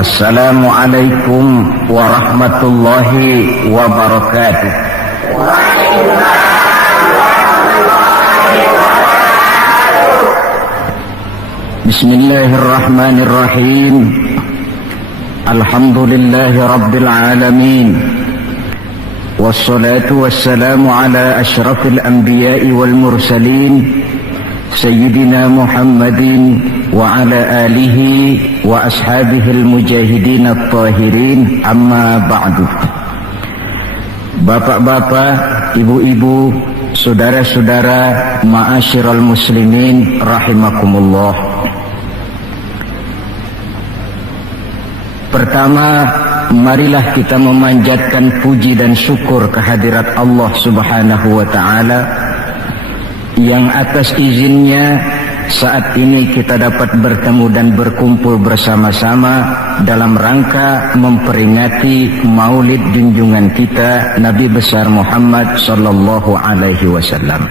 Assalamualaikum warahmatullahi wabarakatuh. Bismillahirrahmanirrahim. Alhamdulillahi rabbil alamin. Wassalatu wassalamu ala asyrafil anbiya'i wal mursalin Sayyidina Muhammadin wa ala alihi wa ashabihil mujahidin at-tahirin, amma ba'du. Bapak-bapak, ibu-ibu, saudara-saudara, ma'asyiral muslimin rahimakumullah. Pertama, marilah kita memanjatkan puji dan syukur kehadirat Allah Subhanahu wa ta'ala yang atas izinnya saat ini kita dapat bertemu dan berkumpul bersama-sama dalam rangka memperingati maulid junjungan kita Nabi besar Muhammad sallallahu alaihi wasallam.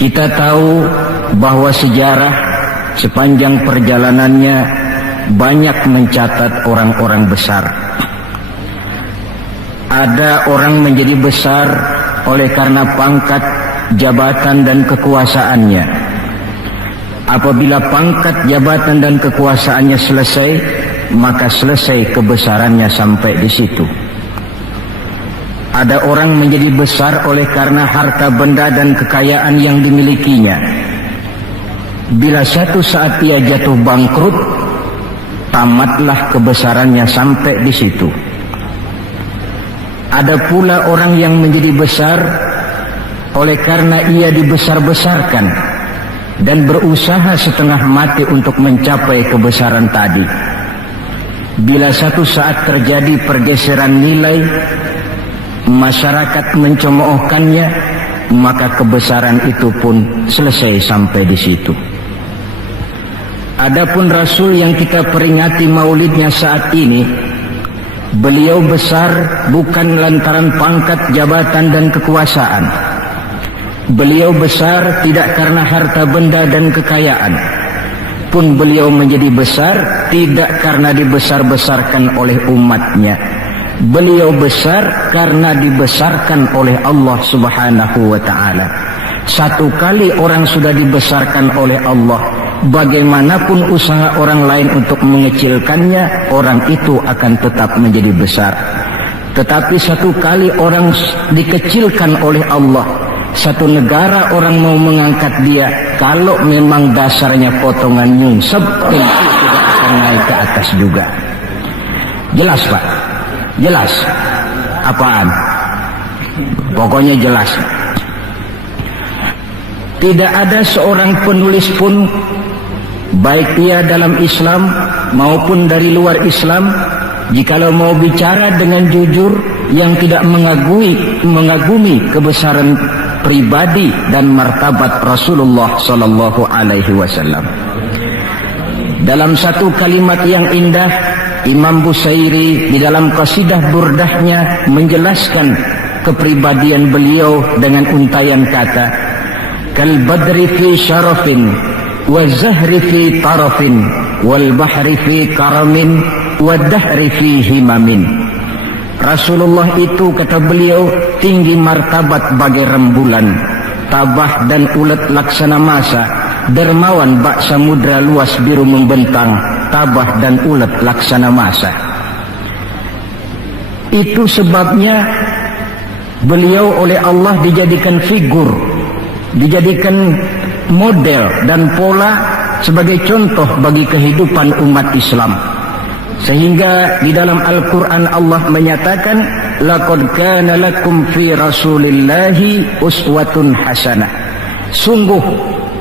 Kita tahu bahwa sejarah sepanjang perjalanannya banyak mencatat orang-orang besar. Ada orang menjadi besar oleh karena pangkat, jabatan dan kekuasaannya. Apabila pangkat, jabatan dan kekuasaannya selesai, maka selesai kebesarannya sampai di situ. Ada orang menjadi besar oleh karena harta benda dan kekayaan yang dimilikinya. Bila satu saat ia jatuh bangkrut, tamatlah kebesarannya sampai di situ. Ada pula orang yang menjadi besar oleh karena ia dibesar-besarkan dan berusaha setengah mati untuk mencapai kebesaran tadi. Bila satu saat terjadi pergeseran nilai, masyarakat mencemoohkannya, maka kebesaran itu pun selesai sampai di situ. Adapun Rasul yang kita peringati maulidnya saat ini, beliau besar bukan lantaran pangkat, jabatan dan kekuasaan. Beliau besar tidak karena harta benda dan kekayaan. Pun beliau menjadi besar tidak karena dibesar-besarkan oleh umatnya. Beliau besar karena dibesarkan oleh Allah Subhanahu wa ta'ala. Satu kali orang sudah dibesarkan oleh Allah, bagaimanapun usaha orang lain untuk mengecilkannya, orang itu akan tetap menjadi besar. Tetapi satu kali orang dikecilkan oleh Allah, satu negara orang mau mengangkat dia, kalau memang dasarnya potongan nyungsep, tentu tidak akan naik ke atas juga. Jelas Pak? Jelas? Apaan? Pokoknya jelas. Tidak ada seorang penulis pun, baik ia dalam Islam maupun dari luar Islam, jikalau mau bicara dengan jujur yang tidak mengagumi kebesaran pribadi dan martabat Rasulullah sallallahu alaihi wasallam. Dalam satu kalimat yang indah, Imam Busairi di dalam qasidah burdahnya menjelaskan kepribadian beliau dengan untayan kata, kal badri fi syarafin wa zahri fi tarafin wal bahri fi karamin wa dahri fi himamin. Rasulullah itu, kata beliau, tinggi martabat bagai rembulan, tabah dan ulet laksana masa, dermawan bak samudra luas biru membentang, tabah dan ulet laksana masa. Itu sebabnya beliau oleh Allah dijadikan figur, dijadikan model dan pola sebagai contoh bagi kehidupan umat Islam. Sehingga di dalam Al-Quran Allah menyatakan, laqad kana lakum fi rasulillahi uswatun hasanah. Sungguh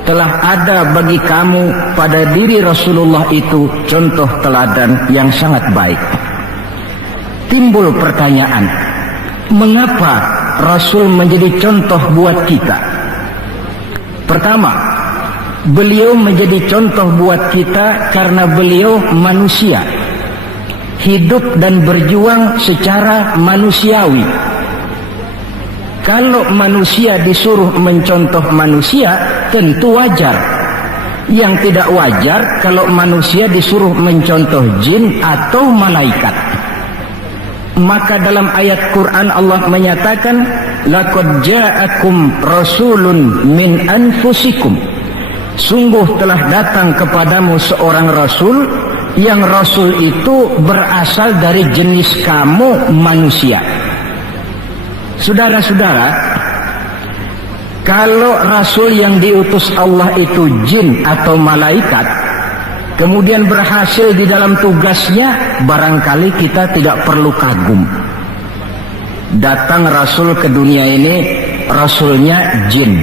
telah ada bagi kamu pada diri Rasulullah itu contoh teladan yang sangat baik. Timbul pertanyaan, mengapa Rasul menjadi contoh buat kita? Pertama, beliau menjadi contoh buat kita karena beliau manusia, hidup dan berjuang secara manusiawi. Kalau manusia disuruh mencontoh manusia, tentu wajar. Yang tidak wajar kalau manusia disuruh mencontoh jin atau malaikat. Maka dalam ayat Quran Allah menyatakan, laqad ja'akum rasulun min anfusikum. Sungguh telah datang kepadamu seorang rasul, yang rasul itu berasal dari jenis kamu manusia. Saudara-saudara, kalau rasul yang diutus Allah itu jin atau malaikat, kemudian berhasil di dalam tugasnya, barangkali kita tidak perlu kagum. Datang rasul ke dunia ini, rasulnya jin.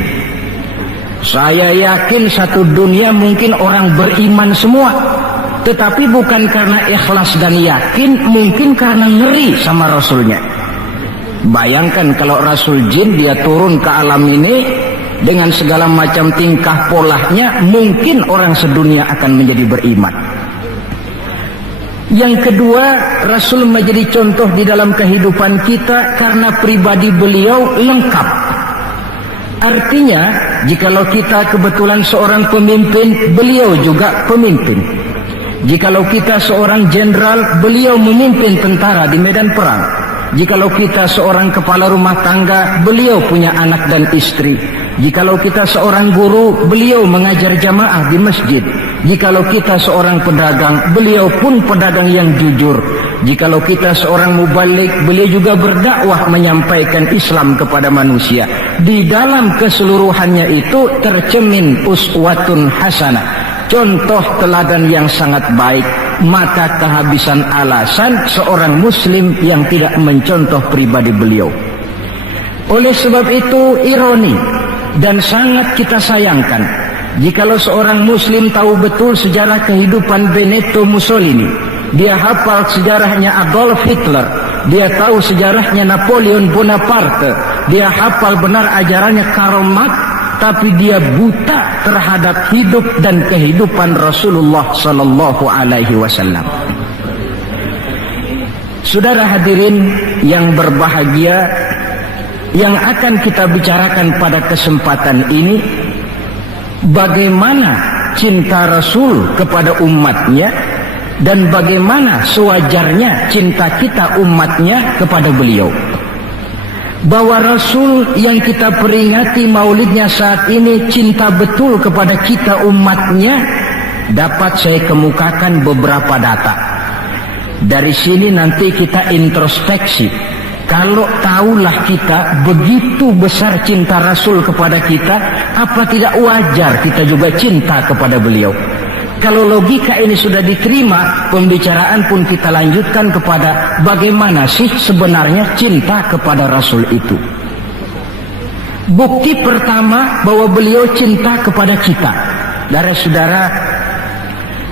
Saya yakin satu dunia mungkin orang beriman semua, tetapi bukan karena ikhlas dan yakin, mungkin karena ngeri sama rasulnya. Bayangkan kalau rasul jin dia turun ke alam ini dengan segala macam tingkah polanya, mungkin orang sedunia akan menjadi beriman. Yang kedua, rasul menjadi contoh di dalam kehidupan kita karena pribadi beliau lengkap. Artinya, jikalau kita kebetulan seorang pemimpin, beliau juga pemimpin. Jikalau kita seorang jenderal, beliau memimpin tentara di medan perang. Jikalau kita seorang kepala rumah tangga, beliau punya anak dan istri. Jikalau kita seorang guru, beliau mengajar jamaah di masjid. Jikalau kita seorang pedagang, beliau pun pedagang yang jujur. Jikalau kita seorang mubalik, beliau juga berdakwah menyampaikan Islam kepada manusia. Di dalam keseluruhannya itu tercemin uswatun hasanah, contoh teladan yang sangat baik. Maka kehabisan alasan seorang muslim yang tidak mencontoh pribadi beliau. Oleh sebab itu ironi dan sangat kita sayangkan jikalau seorang muslim tahu betul sejarah kehidupan Benito Mussolini, dia hafal sejarahnya Adolf Hitler, dia tahu sejarahnya Napoleon Bonaparte, dia hafal benar ajarannya Karl Marx, tapi dia buta terhadap hidup dan kehidupan Rasulullah sallallahu alaihi wasallam. Saudara hadirin yang berbahagia, yang akan kita bicarakan pada kesempatan ini, bagaimana cinta Rasul kepada umatnya dan bagaimana sewajarnya cinta kita umatnya kepada beliau. Bahwa Rasul yang kita peringati maulidnya saat ini cinta betul kepada kita umatnya, dapat saya kemukakan beberapa data. Dari sini nanti kita introspeksi. Kalau tahulah kita begitu besar cinta Rasul kepada kita, apa tidak wajar kita juga cinta kepada beliau? Kalau logika ini sudah diterima, pembicaraan pun kita lanjutkan kepada bagaimana sih sebenarnya cinta kepada Rasul itu. Bukti pertama bahwa beliau cinta kepada kita. Saudara-saudara,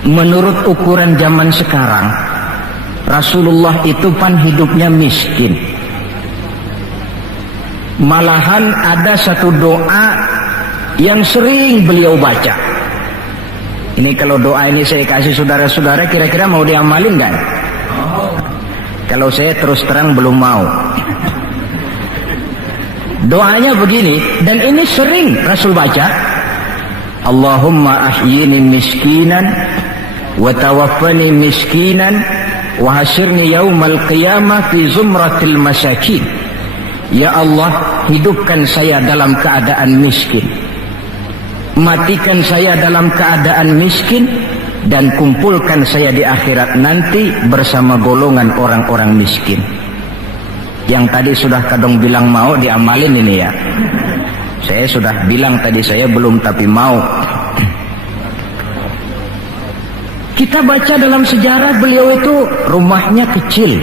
menurut ukuran zaman sekarang, Rasulullah itu kan hidupnya miskin. Malahan ada satu doa yang sering beliau baca. Ini kalau doa ini saya kasih saudara-saudara, kira-kira mau diamalin kan? Kalau saya terus terang belum mau. Doanya begini, dan ini sering Rasul baca. Allahumma ahyini miskinan wa tawaffani miskinan wa hasyirni yaumal qiyamah fi zumratil masakin. Ya Allah, hidupkan saya dalam keadaan miskin, matikan saya dalam keadaan miskin, dan kumpulkan saya di akhirat nanti bersama golongan orang-orang miskin. Yang tadi sudah kadang bilang mau diamalin ini ya. Saya sudah bilang tadi saya belum tapi mau. Kita baca dalam sejarah beliau itu rumahnya kecil,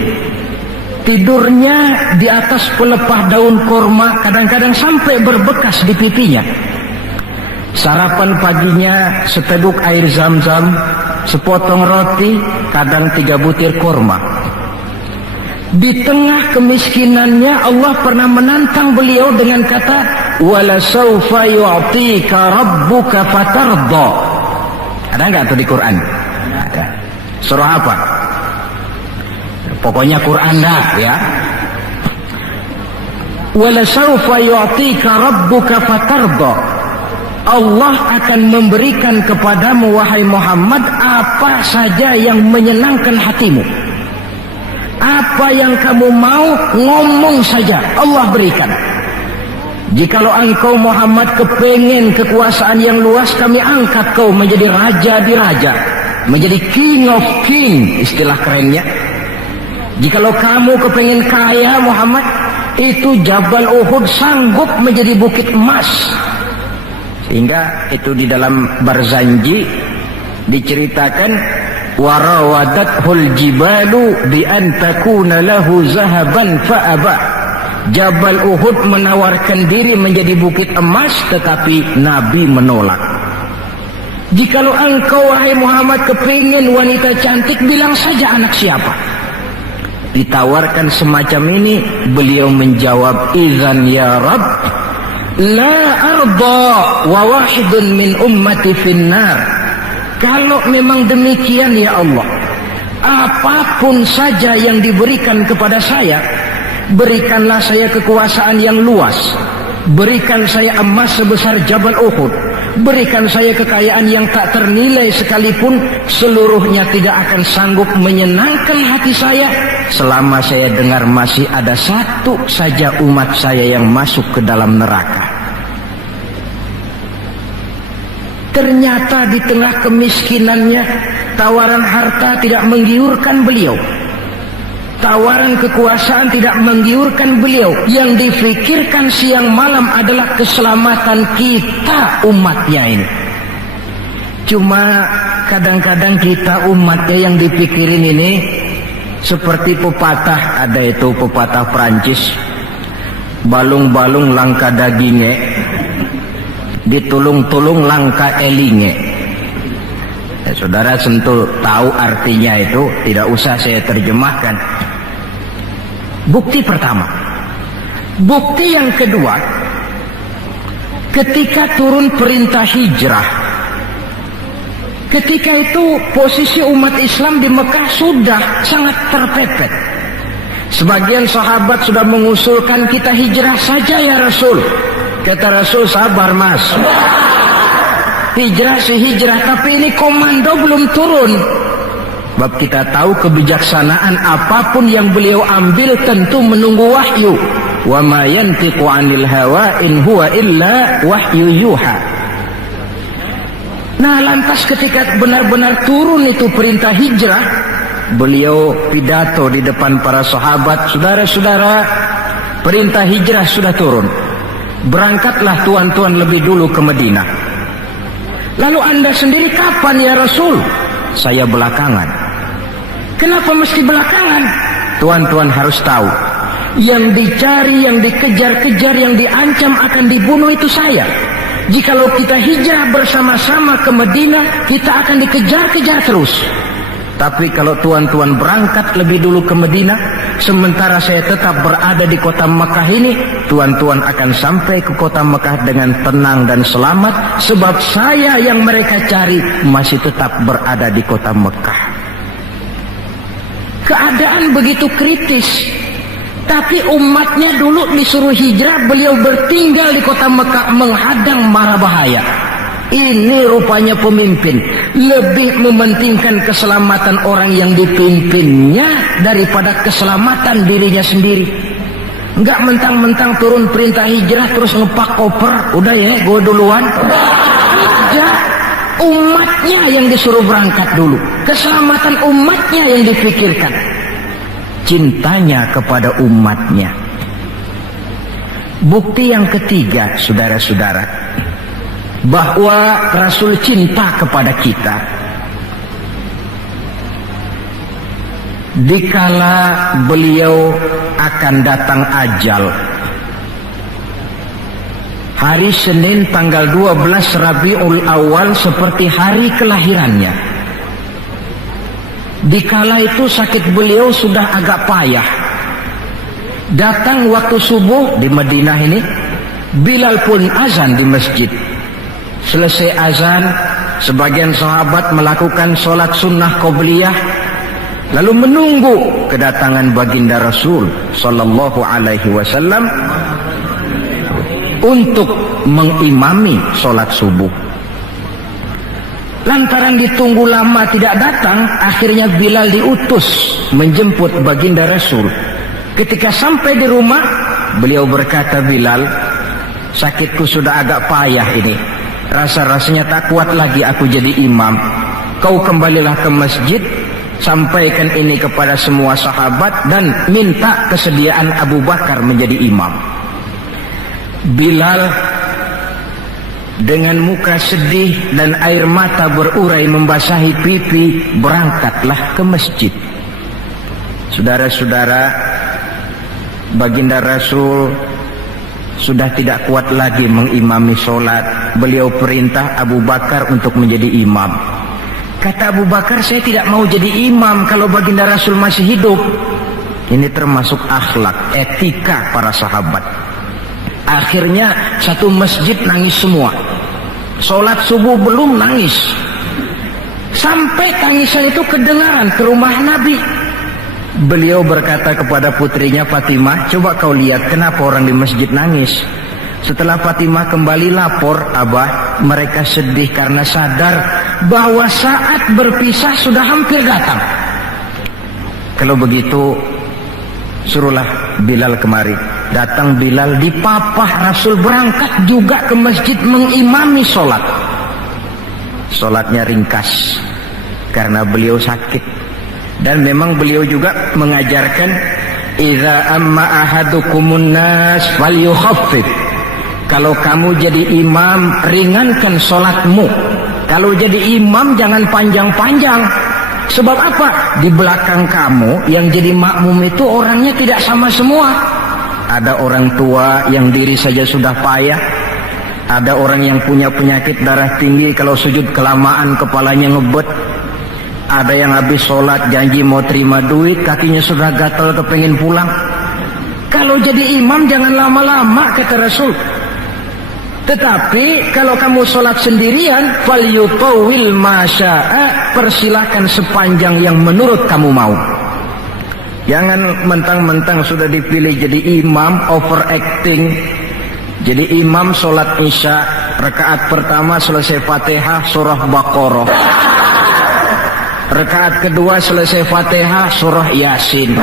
tidurnya di atas pelepah daun korma, kadang-kadang sampai berbekas di pipinya. Sarapan paginya seteguk air zam-zam, sepotong roti, kadang 3 butir korma. Di tengah kemiskinannya Allah pernah menantang beliau dengan kata, wala sawfa yu'tika rabbuka fatarda. Ada enggak tuh di Quran? Ada. Surah apa? Pokoknya Quran dah ya. Wala sawfa yu'tika rabbuka fatarda. Allah akan memberikan kepadamu wahai Muhammad apa saja yang menyenangkan hatimu. Apa yang kamu mau, ngomong saja, Allah berikan. Jikalau engkau Muhammad kepengen kekuasaan yang luas, kami angkat kau menjadi raja di raja, menjadi king of king, istilah kerennya. Jikalau kamu kepengen kaya Muhammad, itu Jabal Uhud sanggup menjadi bukit emas. Sehingga itu di dalam Barzanji diceritakan, warawadathul jibalu bi an takuna lahu zahaban fa'aba. Jabal Uhud menawarkan diri menjadi bukit emas, tetapi Nabi menolak. Jikalau engkau wahai Muhammad kepingin wanita cantik, bilang saja anak siapa. Ditawarkan semacam ini, beliau menjawab, idzan ya Rabb la arda wa wahidun min ummati finnar. Kalau memang demikian ya Allah, apapun saja yang diberikan kepada saya, berikanlah saya kekuasaan yang luas, berikan saya emas sebesar Jabal Uhud, berikan saya kekayaan yang tak ternilai sekalipun, seluruhnya tidak akan sanggup menyenangkan hati saya selama saya dengar masih ada satu saja umat saya yang masuk ke dalam neraka. Ternyata di tengah kemiskinannya, tawaran harta tidak menggiurkan beliau, tawaran kekuasaan tidak menggiurkan beliau. Yang difikirkan siang malam adalah keselamatan kita umatnya ini. Cuma kadang-kadang kita umatnya yang dipikirin ini seperti pepatah, ada itu pepatah Prancis, balung-balung langka dagingnya, ditulung-tulung langka elinge. Ya, saudara tentu tahu artinya itu, tidak usah saya terjemahkan. Bukti pertama. Bukti yang kedua, ketika turun perintah hijrah, ketika itu posisi umat Islam di Mekah sudah sangat terpepet. Sebagian sahabat sudah mengusulkan, kita hijrah saja ya Rasul. Kata Rasul, sabar mas, hijrah sih hijrah, tapi ini komando belum turun. Sebab kita tahu kebijaksanaan apapun yang beliau ambil tentu menunggu wahyu. Wa ma yantiqu 'anil hawa in huwa illa wahyu yuha. Nah, lantas ketika benar-benar turun itu perintah hijrah, beliau pidato di depan para sahabat, saudara-saudara, perintah hijrah sudah turun. Berangkatlah tuan-tuan lebih dulu ke Madinah. Lalu anda sendiri kapan ya Rasul? Saya belakangan. Kenapa mesti belakangan? Tuan-tuan harus tahu, yang dicari, yang dikejar-kejar, yang diancam akan dibunuh itu saya. Jikalau kita hijrah bersama-sama ke Madinah, kita akan dikejar-kejar terus. Tapi kalau tuan-tuan berangkat lebih dulu ke Madinah, sementara saya tetap berada di kota Mekah ini, tuan-tuan akan sampai ke kota Mekah dengan tenang dan selamat, sebab saya yang mereka cari masih tetap berada di kota Mekah. Keadaan begitu kritis, tapi umatnya dulu disuruh hijrah, beliau bertinggal di kota Mekah menghadang mara bahaya. Ini rupanya pemimpin lebih mementingkan keselamatan orang yang dipimpinnya daripada keselamatan dirinya sendiri. Enggak mentang-mentang turun perintah hijrah terus ngepak koper, udah ya gue duluan. Ya, umatnya yang disuruh berangkat dulu, keselamatan umatnya yang dipikirkan, cintanya kepada umatnya. Bukti yang ketiga, saudara-saudara, bahwa Rasul cinta kepada kita. Dikala beliau akan datang ajal, hari Senin tanggal 12 Rabiul Awal seperti hari kelahirannya. Dikala itu sakit beliau sudah agak payah. Datang waktu subuh di Madinah ini, Bilal pun azan di masjid. Selesai azan, sebagian sahabat melakukan sholat sunnah qobliyah, lalu menunggu kedatangan baginda Rasul sallallahu alaihi wasallam. untuk mengimami sholat subuh. Lantaran ditunggu lama tidak datang, akhirnya Bilal diutus menjemput baginda Rasul. Ketika sampai di rumah, beliau berkata, "Bilal, sakitku sudah agak payah ini. Rasa-rasanya tak kuat lagi aku jadi imam. Kau kembalilah ke masjid, sampaikan ini kepada semua sahabat dan minta kesediaan Abu Bakar menjadi imam." Bilal dengan muka sedih dan air mata berurai membasahi pipi, berangkatlah ke masjid. Saudara-saudara, baginda Rasul sudah tidak kuat lagi mengimami sholat. Beliau perintah Abu Bakar untuk menjadi imam. Kata Abu Bakar, "Saya tidak mau jadi imam kalau baginda Rasul masih hidup." Ini termasuk akhlak, etika para sahabat. Akhirnya satu masjid nangis semua. Sholat subuh belum nangis. Sampai tangisan itu kedengaran ke rumah Nabi. Beliau berkata kepada putrinya Fatimah, "Coba kau lihat kenapa orang di masjid nangis." Setelah Fatimah kembali lapor, "Abah, mereka sedih karena sadar bahwa saat berpisah sudah hampir datang." Kalau begitu, suruhlah Bilal kemari. Datang Bilal, dipapah Rasul berangkat juga ke masjid mengimami sholat. Sholatnya ringkas karena beliau sakit. Dan memang beliau juga mengajarkan, "Idza amma ahadukumun nas falyukhaffif." Kalau kamu jadi imam, ringankan sholatmu. Kalau jadi imam jangan panjang-panjang. Sebab apa? Di belakang kamu yang jadi makmum itu orangnya tidak sama semua. Ada orang tua yang diri saja sudah payah. Ada orang yang punya penyakit darah tinggi, kalau sujud kelamaan kepalanya ngebet. Ada yang habis sholat janji mau terima duit, kakinya sudah gatal kepengen pulang. Kalau jadi imam jangan lama-lama, kata Rasul. Tetapi kalau kamu sholat sendirian, falyutawil masya'a, persilahkan sepanjang yang menurut kamu mau. Jangan mentang-mentang sudah dipilih jadi imam, overacting. Jadi imam sholat isya, rakaat pertama selesai Fatihah surah Baqarah. Rakaat kedua selesai Fatihah surah Yasin.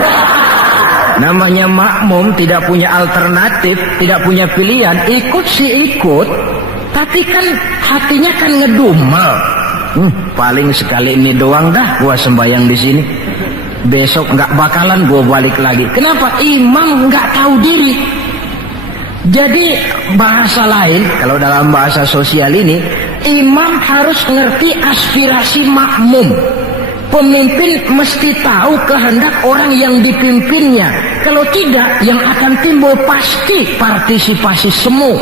Namanya makmum, tidak punya alternatif, tidak punya pilihan. Ikut sih ikut, tapi kan hatinya kan ngedumel. Paling sekali ini doang dah gua sembahyang di sini. Besok nggak bakalan gua balik lagi. Kenapa? Imam nggak tahu diri. Jadi bahasa lain, kalau dalam bahasa sosial ini, imam harus ngerti aspirasi makmum. Pemimpin mesti tahu kehendak orang yang dipimpinnya. Kalau tidak, yang akan timbul pasti partisipasi semu.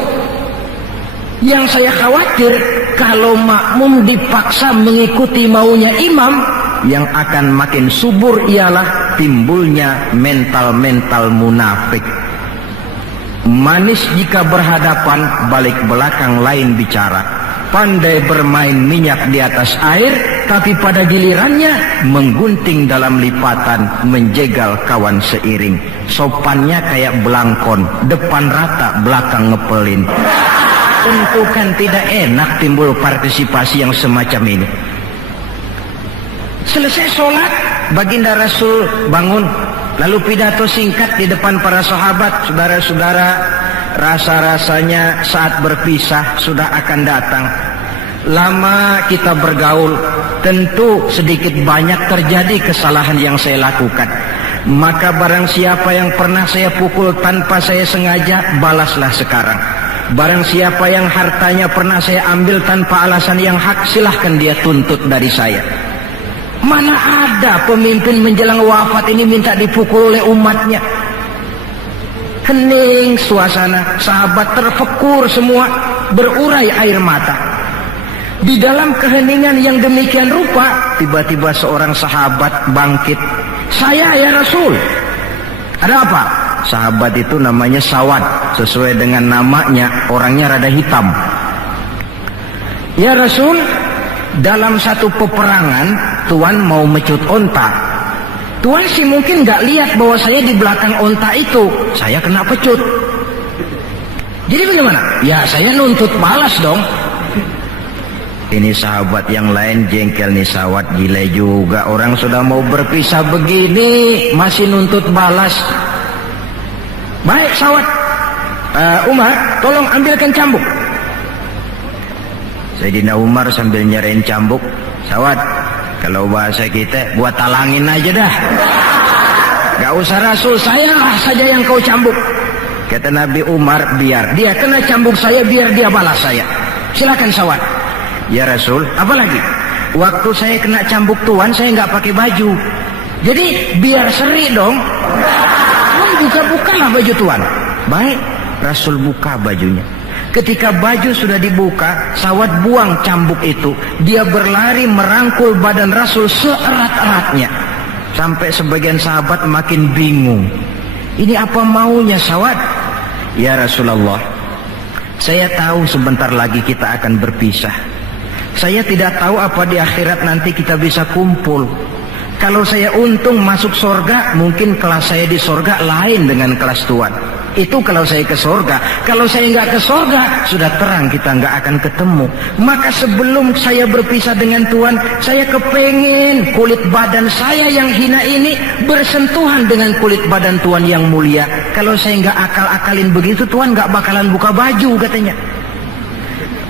Yang saya khawatir, kalau makmum dipaksa mengikuti maunya imam, yang akan makin subur ialah timbulnya mental-mental munafik. Manis jika berhadapan, balik belakang lain bicara. Pandai bermain minyak di atas air, tapi pada gilirannya menggunting dalam lipatan, menjegal kawan seiring. Sopannya kayak belangkon, depan rata, belakang ngepelin. Tentu kan tidak enak timbul partisipasi yang semacam ini. Selesai sholat, baginda Rasul bangun, lalu pidato singkat di depan para sahabat. Saudara-saudara, rasa-rasanya saat berpisah sudah akan datang. Lama kita bergaul, tentu sedikit banyak terjadi kesalahan yang saya lakukan. Maka barang siapa yang pernah saya pukul tanpa saya sengaja, balaslah sekarang. Barang siapa yang hartanya pernah saya ambil tanpa alasan yang hak, silahkan dia tuntut dari saya. Mana ada pemimpin menjelang wafat ini minta dipukul oleh umatnya. Hening suasana, sahabat terfekur semua, berurai air mata. Di dalam keheningan yang demikian rupa, tiba-tiba seorang sahabat bangkit. "Saya ya Rasul." "Ada apa?" Sahabat itu namanya Sawad, sesuai dengan namanya, orangnya rada hitam. "Ya Rasul, dalam satu peperangan, Tuan mau mecut onta. Tuan sih mungkin gak lihat bahwa saya di belakang onta itu. Saya kena pecut." Jadi bagaimana? Ya saya nuntut balas dong. Ini sahabat yang lain jengkel nih, sawat gila juga. Orang sudah mau berpisah begini masih nuntut balas. Baik sawat, Umar tolong ambilkan cambuk. Sayyidina Umar sambil nyerahin cambuk, sawat, kalau bahasa kita buat talangin aja dah. Gak usah Rasul, saya lah saja yang kau cambuk. Kata Nabi Umar, biar dia kena cambuk saya, biar dia balas saya. Silakan sawat. Ya Rasul, apalagi? Waktu saya kena cambuk tuan, saya nggak pakai baju. Jadi biar seri dong. Buka-bukalah baju tuan. Baik, Rasul buka bajunya. Ketika baju sudah dibuka, sawat buang cambuk itu. Dia berlari merangkul badan Rasul seerat-eratnya. Sampai sebagian sahabat makin bingung. Ini apa maunya sawat? Ya Rasulullah, saya tahu sebentar lagi kita akan berpisah. Saya tidak tahu apa di akhirat nanti kita bisa kumpul. Kalau saya untung masuk surga, mungkin kelas saya di surga lain dengan kelas tuan. Itu kalau saya ke surga. Kalau saya nggak ke surga, sudah terang kita nggak akan ketemu. Maka sebelum saya berpisah dengan tuan, saya kepengen kulit badan saya yang hina ini bersentuhan dengan kulit badan tuan yang mulia. Kalau saya nggak akal-akalin begitu, tuan nggak bakalan buka baju katanya.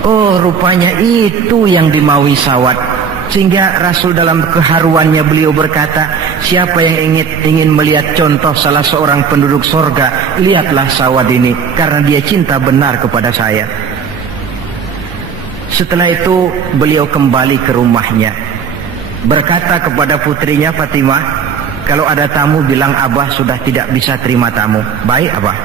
Oh, rupanya itu yang dimaui sawat. Sehingga Rasul dalam keharuannya beliau berkata, siapa yang ingin melihat contoh salah seorang penduduk sorga, lihatlah sawat ini, karena dia cinta benar kepada saya. Setelah itu beliau kembali ke rumahnya, berkata kepada putrinya Fatimah, kalau ada tamu bilang Abah sudah tidak bisa terima tamu. Baik Abah.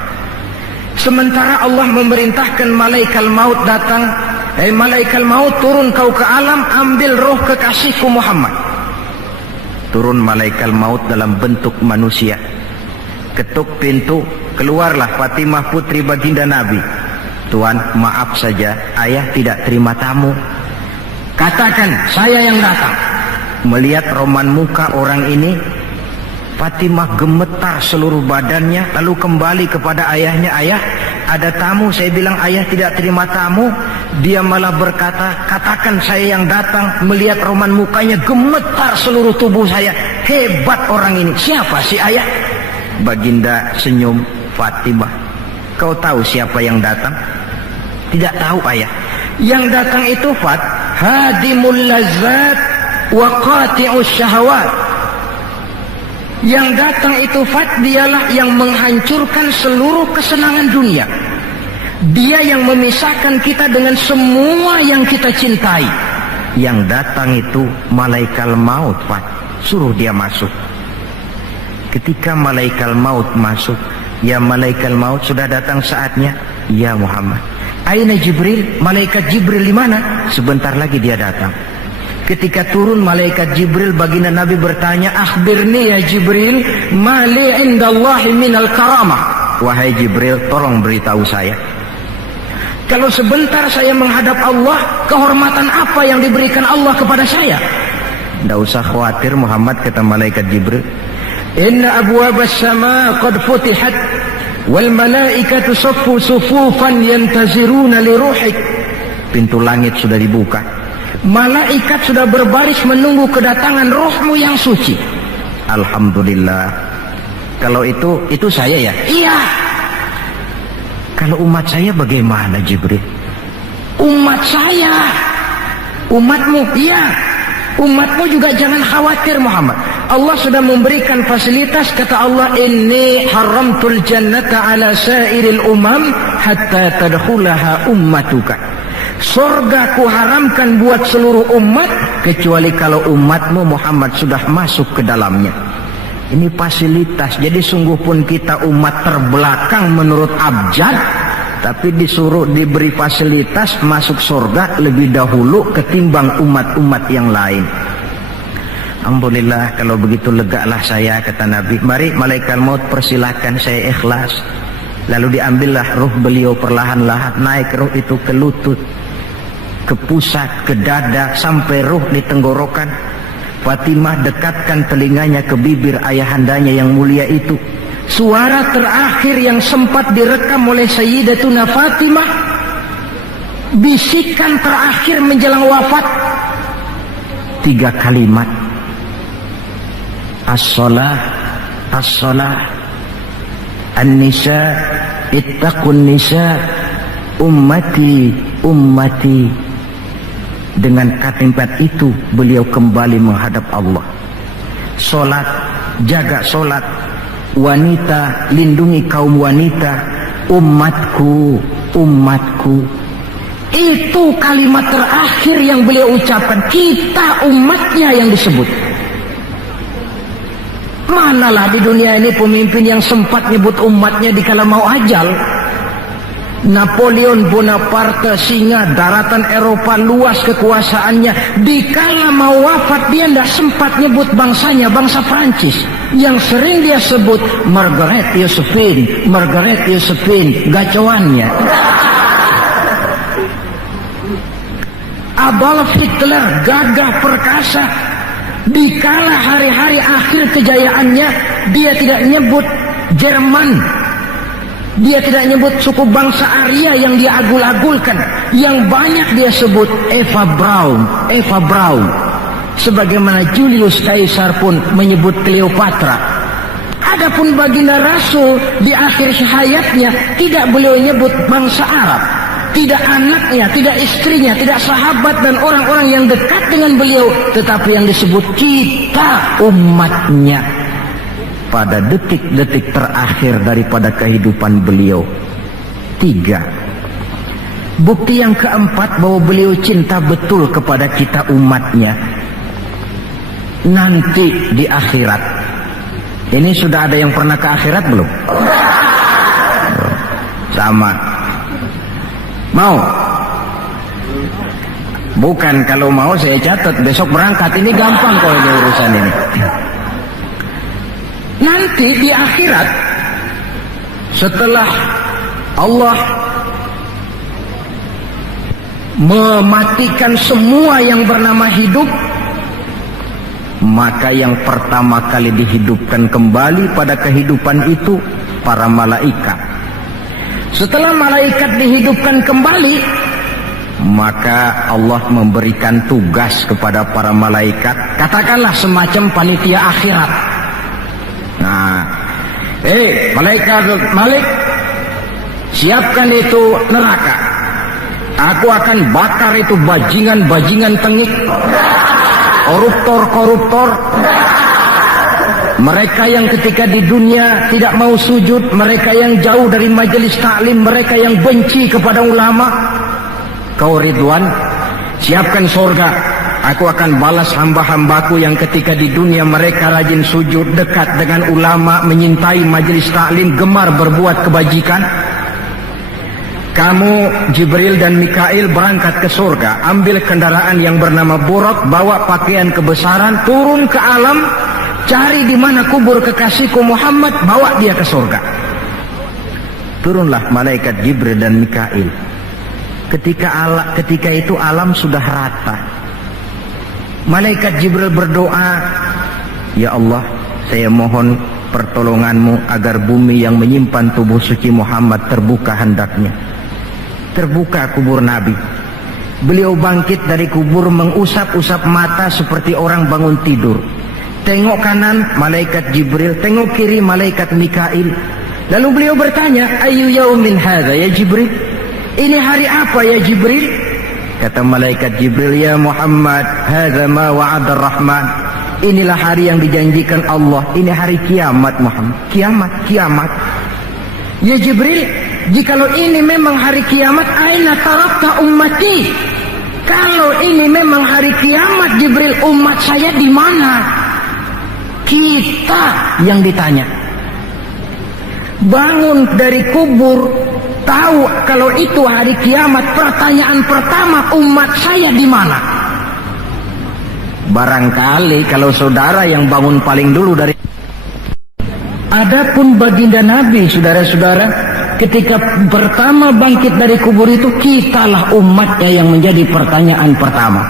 Sementara Allah memerintahkan malaikat maut datang, malaikat maut turun kau ke alam, ambil roh kekasihku Muhammad. Turun malaikat maut dalam bentuk manusia, ketuk pintu, keluarlah Fatimah putri baginda Nabi. Tuan, maaf saja, ayah tidak terima tamu. Katakan, saya yang datang. Melihat roman muka orang ini, Fatimah gemetar seluruh badannya, lalu kembali kepada ayahnya, ayah ada tamu. Saya bilang ayah tidak terima tamu. Dia malah berkata, katakan saya yang datang. Melihat roman mukanya, gemetar seluruh tubuh saya. Hebat orang ini. Siapa si ayah? Baginda senyum. Fatimah, kau tahu siapa yang datang? Tidak tahu ayah. Yang datang itu Fat, hadimul lazat wa qati'us syahawat. Yang datang itu Fat, dialah yang menghancurkan seluruh kesenangan dunia. Dia yang memisahkan kita dengan semua yang kita cintai. Yang datang itu malaikat maut Fat, suruh dia masuk. Ketika malaikat maut masuk, ya malaikat maut sudah datang saatnya. Ya Muhammad, aina Jibril? Malaikat Jibril di mana? Sebentar lagi dia datang. Ketika turun malaikat Jibril, baginda Nabi bertanya, akhbirni ya Jibril, mali indallahi minal karamah. Wahai Jibril, tolong beritahu saya, kalau sebentar saya menghadap Allah, kehormatan apa yang diberikan Allah kepada saya? Tidak usah khawatir Muhammad, kata malaikat Jibril. Inna abwabas sama qad futihat wal malaikatu saffu sufufan yantaziruna li ruhik. Pintu langit sudah dibuka, malaikat sudah berbaris menunggu kedatangan rohmu yang suci. Alhamdulillah. Kalau itu saya ya? Iya. Kalau umat saya bagaimana Jibril? Umat saya, umatmu, iya. Umatmu juga jangan khawatir Muhammad. Allah sudah memberikan fasilitas. Kata Allah, inni haramtul jannata ala sairil umam hatta tadkhulaha ummatuka. Surga ku haramkan buat seluruh umat, kecuali kalau umatmu Muhammad sudah masuk ke dalamnya. Ini fasilitas. Jadi sungguh pun kita umat terbelakang menurut abjad, tapi disuruh diberi fasilitas masuk surga lebih dahulu ketimbang umat-umat yang lain. Alhamdulillah, kalau begitu legalah saya, kata Nabi. Mari malaikat maut persilahkan, saya ikhlas. Lalu diambillah ruh beliau perlahan-lahan, naik ruh itu ke lutut, ke pusat, ke dada, sampai ruh di tenggorokan. Fatimah dekatkan telinganya ke bibir ayahandanya yang mulia itu. suara terakhir yang sempat direkam oleh Sayyidatuna Fatimah, bisikan terakhir menjelang wafat, 3 kalimat, as-salah, as-salah, an-nisa, ittaqun nisa, ummati, ummati. Dengan kalimat itu beliau kembali menghadap Allah. Solat, jaga solat. Wanita, lindungi kaum wanita. Umatku, umatku. Itu kalimat terakhir yang beliau ucapkan. Kita umatnya yang disebut. Manalah di dunia ini pemimpin yang sempat nyebut umatnya dikala mau ajal. Napoleon Bonaparte, singa daratan Eropa, luas kekuasaannya, dikala mau wafat dia tidak sempat nyebut bangsanya, bangsa Prancis. Yang sering dia sebut Margaret Josephine, Margaret Josephine, gacoannya. Adolf Hitler, gagah perkasa, dikala hari-hari akhir kejayaannya dia tidak nyebut Jerman, dia tidak nyebut suku bangsa Arya yang dia agul-agulkan. Yang banyak dia sebut Eva Braun, Eva Braun. Sebagaimana Julius Caesar pun menyebut Cleopatra. Adapun baginda Rasul di akhir hayatnya tidak beliau nyebut bangsa Arab, tidak anaknya, tidak istrinya, tidak sahabat dan orang-orang yang dekat dengan beliau, tetapi yang disebut kita umatnya. Pada detik-detik terakhir daripada kehidupan beliau. 3. Bukti yang keempat bahwa beliau cinta betul kepada kita umatnya. Nanti di akhirat. Ini sudah ada yang pernah ke akhirat belum? Sama. Mau? Bukan, kalau mau saya catat besok berangkat. Ini gampang kok ini urusan ini. Nanti di akhirat, setelah Allah mematikan semua yang bernama hidup, maka yang pertama kali dihidupkan kembali pada kehidupan itu para malaikat. Setelah malaikat dihidupkan kembali, maka Allah memberikan tugas kepada para malaikat, katakanlah semacam panitia akhirat. Nah, malaikat Malik, siapkan itu neraka. Aku akan bakar itu bajingan-bajingan tengik, koruptor-koruptor, mereka yang ketika di dunia tidak mau sujud, mereka yang jauh dari majelis taklim, mereka yang benci kepada ulama. Kau Ridwan, siapkan surga. Aku akan balas hamba-hambaku yang ketika di dunia mereka rajin sujud, dekat dengan ulama, menyintai majelis taklim, gemar berbuat kebajikan. Kamu Jibril dan Mikail berangkat ke surga, ambil kendaraan yang bernama Buraq, bawa pakaian kebesaran, turun ke alam, cari di mana kubur kekasihku Muhammad, bawa dia ke surga. Turunlah malaikat Jibril dan Mikail. Ketika itu alam sudah rata. Malaikat Jibril berdoa, ya Allah, saya mohon pertolonganmu agar bumi yang menyimpan tubuh suci Muhammad terbuka hendaknya. Terbuka kubur Nabi. Beliau bangkit dari kubur mengusap-usap mata seperti orang bangun tidur. Tengok kanan malaikat Jibril, tengok kiri malaikat Mikail. Lalu beliau bertanya, ayu yaumin hadza ya Jibril? Ini hari apa ya Jibril? Kata malaikat Jibril, ya Muhammad, hadza ma wa'ada ar-Rahman. Inilah hari yang dijanjikan Allah. Ini hari kiamat Muhammad. Kiamat, kiamat. Ya Jibril, jikalau ini memang hari kiamat, aina tarakta ummati? Kalau ini memang hari kiamat Jibril, umat saya di mana? Kita yang ditanya. Bangun dari kubur, tahu kalau itu hari kiamat, pertanyaan pertama, umat saya di mana? Barangkali kalau saudara yang bangun paling dulu dari. Adapun baginda Nabi, saudara-saudara, ketika pertama bangkit dari kubur itu, kitalah umatnya yang menjadi pertanyaan pertama.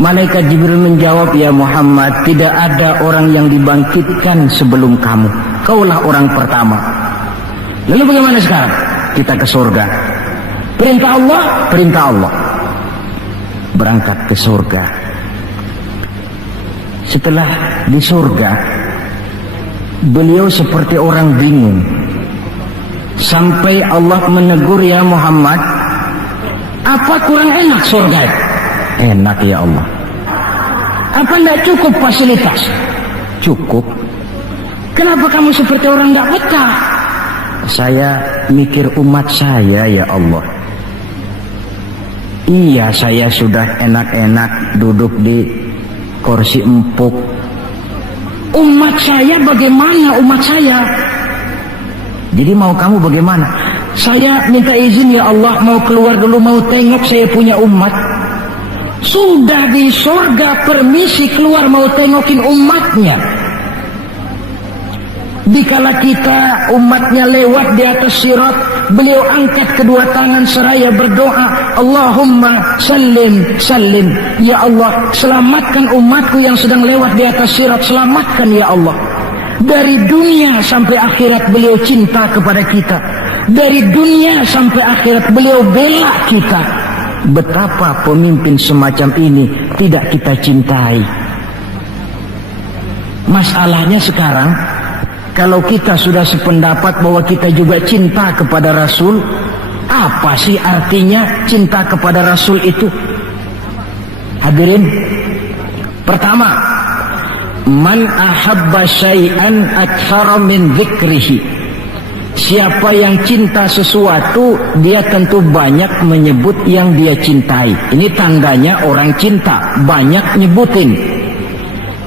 Malaikat Jibril menjawab, ya Muhammad, tidak ada orang yang dibangkitkan sebelum kamu. Kaulah orang pertama. Lalu bagaimana sekarang? Kita ke surga. Perintah Allah, perintah Allah. Berangkat ke surga. Setelah di surga, beliau seperti orang bingung. Sampai Allah menegur, ya Muhammad, apa kurang enak surga? Enak ya Allah. Apa tidak cukup fasilitas? Cukup. Kenapa kamu seperti orang tidak betah? Saya mikir umat saya ya Allah. Iya, saya sudah enak-enak duduk di kursi empuk. Umat saya bagaimana umat saya? Jadi mau kamu bagaimana? Saya minta izin ya Allah, mau keluar dulu, mau tengok saya punya umat. Sudah di surga permisi keluar mau tengokin umatnya. Dikala kita umatnya lewat di atas sirat, beliau angkat kedua tangan seraya berdoa, Allahumma sallim sallim. Ya Allah, selamatkan umatku yang sedang lewat di atas sirat, selamatkan ya Allah. Dari dunia sampai akhirat beliau cinta kepada kita. Dari dunia sampai akhirat beliau bela kita. Betapa pemimpin semacam ini tidak kita cintai. Masalahnya sekarang, kalau kita sudah sependapat bahwa kita juga cinta kepada Rasul, apa sih artinya cinta kepada Rasul itu? Hadirin, pertama, man ahabba syai'an aktsara min dzikrihi. Siapa yang cinta sesuatu, dia tentu banyak menyebut yang dia cintai. Ini tandanya orang cinta, banyak nyebutin.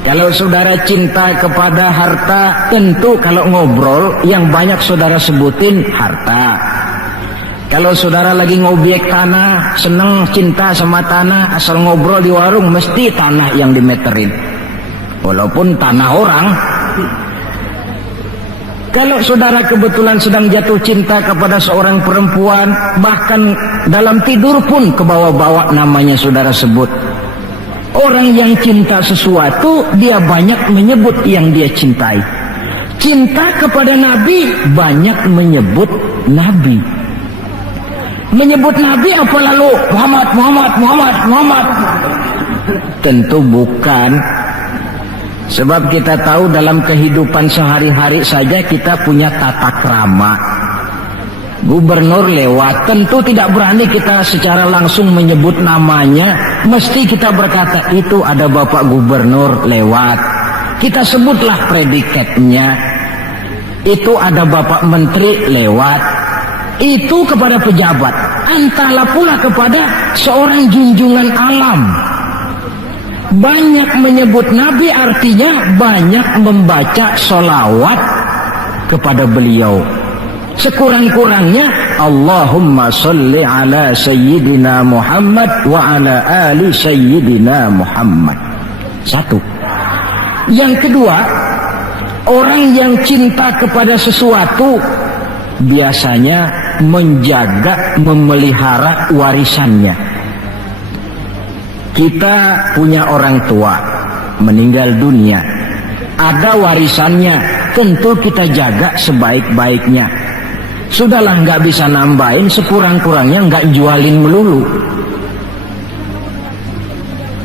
Kalau saudara cinta kepada harta, tentu kalau ngobrol yang banyak saudara sebutin harta. Kalau saudara lagi ngobyek tanah, seneng cinta sama tanah, asal ngobrol di warung mesti tanah yang dimeterin. Walaupun tanah orang. Kalau saudara kebetulan sedang jatuh cinta kepada seorang perempuan, bahkan dalam tidur pun kebawa-bawa namanya saudara sebut. Orang yang cinta sesuatu, dia banyak menyebut yang dia cintai. Cinta kepada Nabi, banyak menyebut Nabi. Menyebut Nabi apa lalu? Muhammad, Muhammad, Muhammad, Muhammad. Tentu bukan. Sebab kita tahu dalam kehidupan sehari-hari saja kita punya tata krama. Gubernur lewat, tentu tidak berani kita secara langsung menyebut namanya. Mesti kita berkata, itu ada Bapak Gubernur lewat. Kita sebutlah predikatnya. Itu ada Bapak Menteri lewat. Itu kepada pejabat. Entahlah pula kepada seorang junjungan alam. Banyak menyebut Nabi artinya banyak membaca sholawat kepada beliau. Sekurang-kurangnya Allahumma sholli ala Sayyidina Muhammad wa ala ali Sayyidina Muhammad. Satu. Yang kedua, orang yang cinta kepada sesuatu biasanya menjaga, memelihara warisannya. Kita punya orang tua meninggal dunia, ada warisannya, tentu kita jaga sebaik-baiknya. Sudahlah, nggak bisa nambahin, sekurang-kurangnya nggak jualin melulu.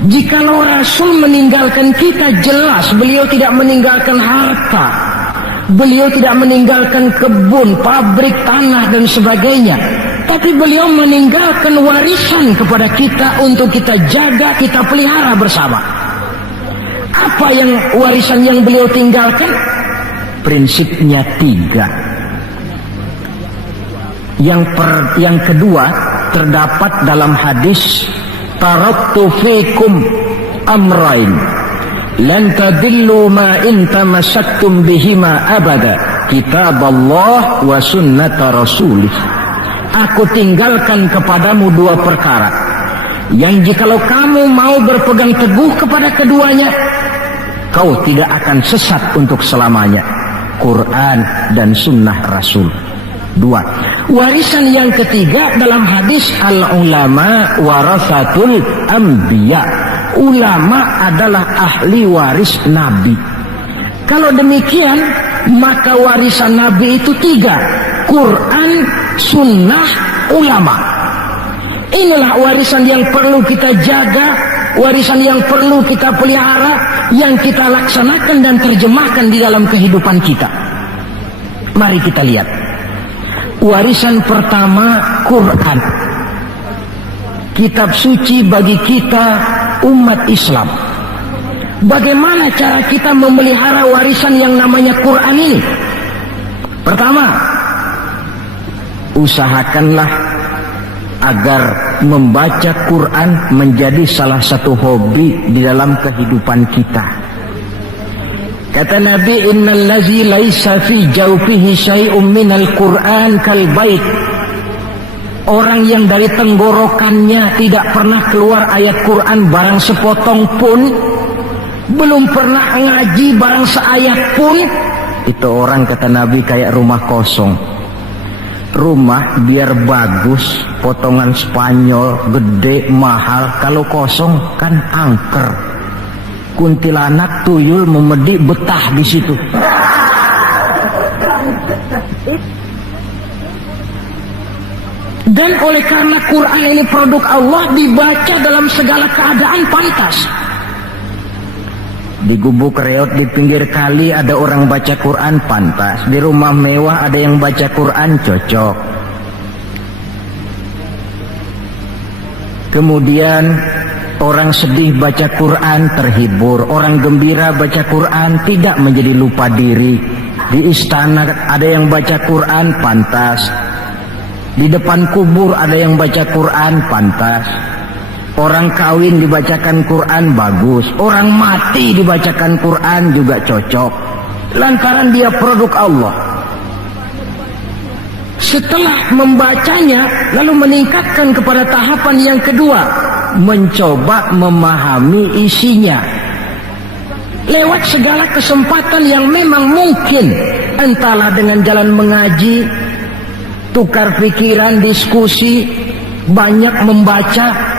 Jikalau Rasul meninggalkan kita, jelas beliau tidak meninggalkan harta, beliau tidak meninggalkan kebun, pabrik, tanah dan sebagainya. Tapi beliau meninggalkan warisan kepada kita untuk kita jaga, kita pelihara bersama. Apa yang warisan yang beliau tinggalkan? Prinsipnya 3. Yang kedua terdapat dalam hadis, taraktu fikum amrain lan tadillu ma in tamassaktum bihima abada, kitaballah wa sunnata rasulih. Aku tinggalkan kepadamu 2 perkara yang jikalau kamu mau berpegang teguh kepada keduanya, kau tidak akan sesat untuk selamanya. Quran dan sunnah Rasul. 2. Warisan yang ketiga dalam hadis, al-ulama warasatul anbiya. Ulama adalah ahli waris Nabi. Kalau demikian, maka warisan Nabi itu 3: Quran, sunnah, ulama. Inilah warisan yang perlu kita jaga, warisan yang perlu kita pelihara, yang kita laksanakan dan terjemahkan di dalam kehidupan kita. Mari kita lihat. Warisan pertama, Quran. Kitab suci bagi kita umat Islam. Bagaimana cara kita memelihara warisan yang namanya Quran ini? Pertama, usahakanlah agar membaca Quran menjadi salah satu hobi di dalam kehidupan kita. Kata Nabi, innal ladzi laisa fi jawfihi syai'un minal Qur'an kal bait. Orang yang dari tenggorokannya tidak pernah keluar ayat Quran barang sepotong pun, belum pernah ngaji barang seayat pun, itu orang, kata Nabi, kayak rumah kosong. Rumah biar bagus, potongan Spanyol, gede, mahal, kalau kosong kan angker. Kuntilanak, tuyul, memedi, betah di situ. Dan oleh karena Quran ini produk Allah, dibaca dalam segala keadaan pantas. Di gubuk reot di pinggir kali ada orang baca Quran, pantas. Di rumah mewah ada yang baca Quran, cocok. Kemudian orang sedih baca Quran, terhibur. Orang gembira baca Quran, tidak menjadi lupa diri. Di istana ada yang baca Quran, pantas. Di depan kubur ada yang baca Quran, pantas. Orang kawin dibacakan Quran, bagus. Orang mati dibacakan Quran juga cocok. Lantaran dia produk Allah. Setelah membacanya, lalu meningkatkan kepada tahapan yang kedua, mencoba memahami isinya. Lewat segala kesempatan yang memang mungkin, entahlah dengan jalan mengaji, tukar pikiran, diskusi, banyak membaca.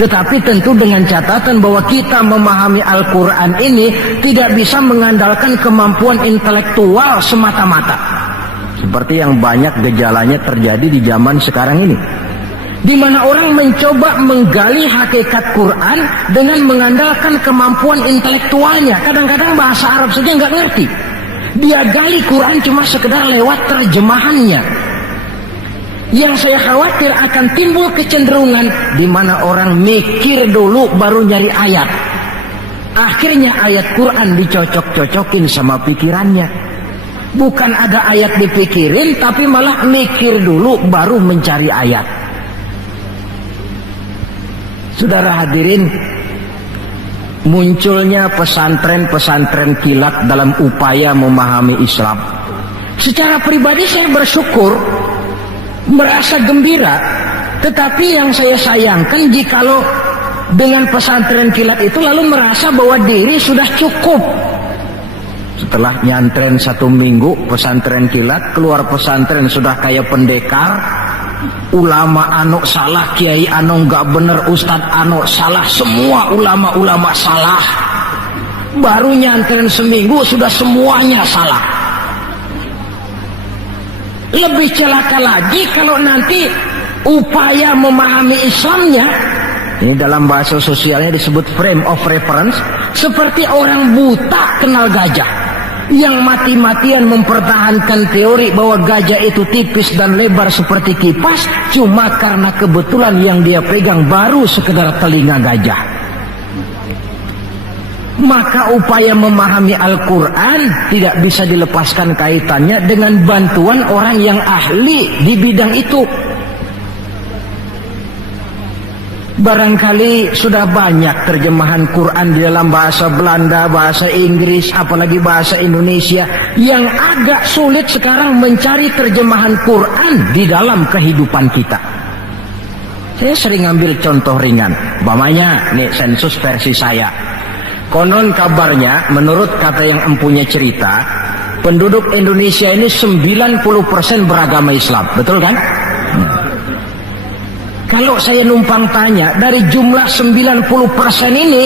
Tetapi tentu dengan catatan bahwa kita memahami Al-Quran ini tidak bisa mengandalkan kemampuan intelektual semata-mata. Seperti yang banyak gejalanya terjadi di zaman sekarang ini, di mana orang mencoba menggali hakikat Quran dengan mengandalkan kemampuan intelektualnya. Kadang-kadang bahasa Arab saja nggak ngerti. Dia gali Quran cuma sekedar lewat terjemahannya. Yang saya khawatir akan timbul kecenderungan di mana orang mikir dulu baru nyari ayat. Akhirnya ayat Quran dicocok-cocokin sama pikirannya. Bukan ada ayat dipikirin, tapi malah mikir dulu baru mencari ayat. Saudara hadirin, munculnya pesantren-pesantren kilat dalam upaya memahami Islam. Secara pribadi saya bersyukur, merasa gembira, tetapi yang saya sayangkan jikalau dengan pesantren kilat itu lalu merasa bahwa diri sudah cukup. Setelah nyantren 1 minggu pesantren kilat, keluar pesantren sudah kayak pendekar, ulama anu salah, kiai anu gak bener, ustad anu salah, semua ulama-ulama salah. Baru nyantren seminggu sudah semuanya salah. Lebih celaka lagi kalau nanti upaya memahami Islamnya, ini dalam bahasa sosialnya disebut frame of reference, seperti orang buta kenal gajah, yang mati-matian mempertahankan teori bahwa gajah itu tipis dan lebar seperti kipas, cuma karena kebetulan yang dia pegang baru sekedar telinga gajah. Maka upaya memahami Al-Quran tidak bisa dilepaskan kaitannya dengan bantuan orang yang ahli di bidang itu. Barangkali sudah banyak terjemahan Quran di dalam bahasa Belanda, bahasa Inggris, apalagi bahasa Indonesia, yang agak sulit sekarang mencari terjemahan Quran di dalam kehidupan kita. Saya sering ambil contoh ringan, umpamanya nih sensus versi saya. Konon kabarnya, menurut kata yang empunya cerita, penduduk Indonesia ini 90% beragama Islam, betul kan? Kalau saya numpang tanya, dari jumlah 90% ini,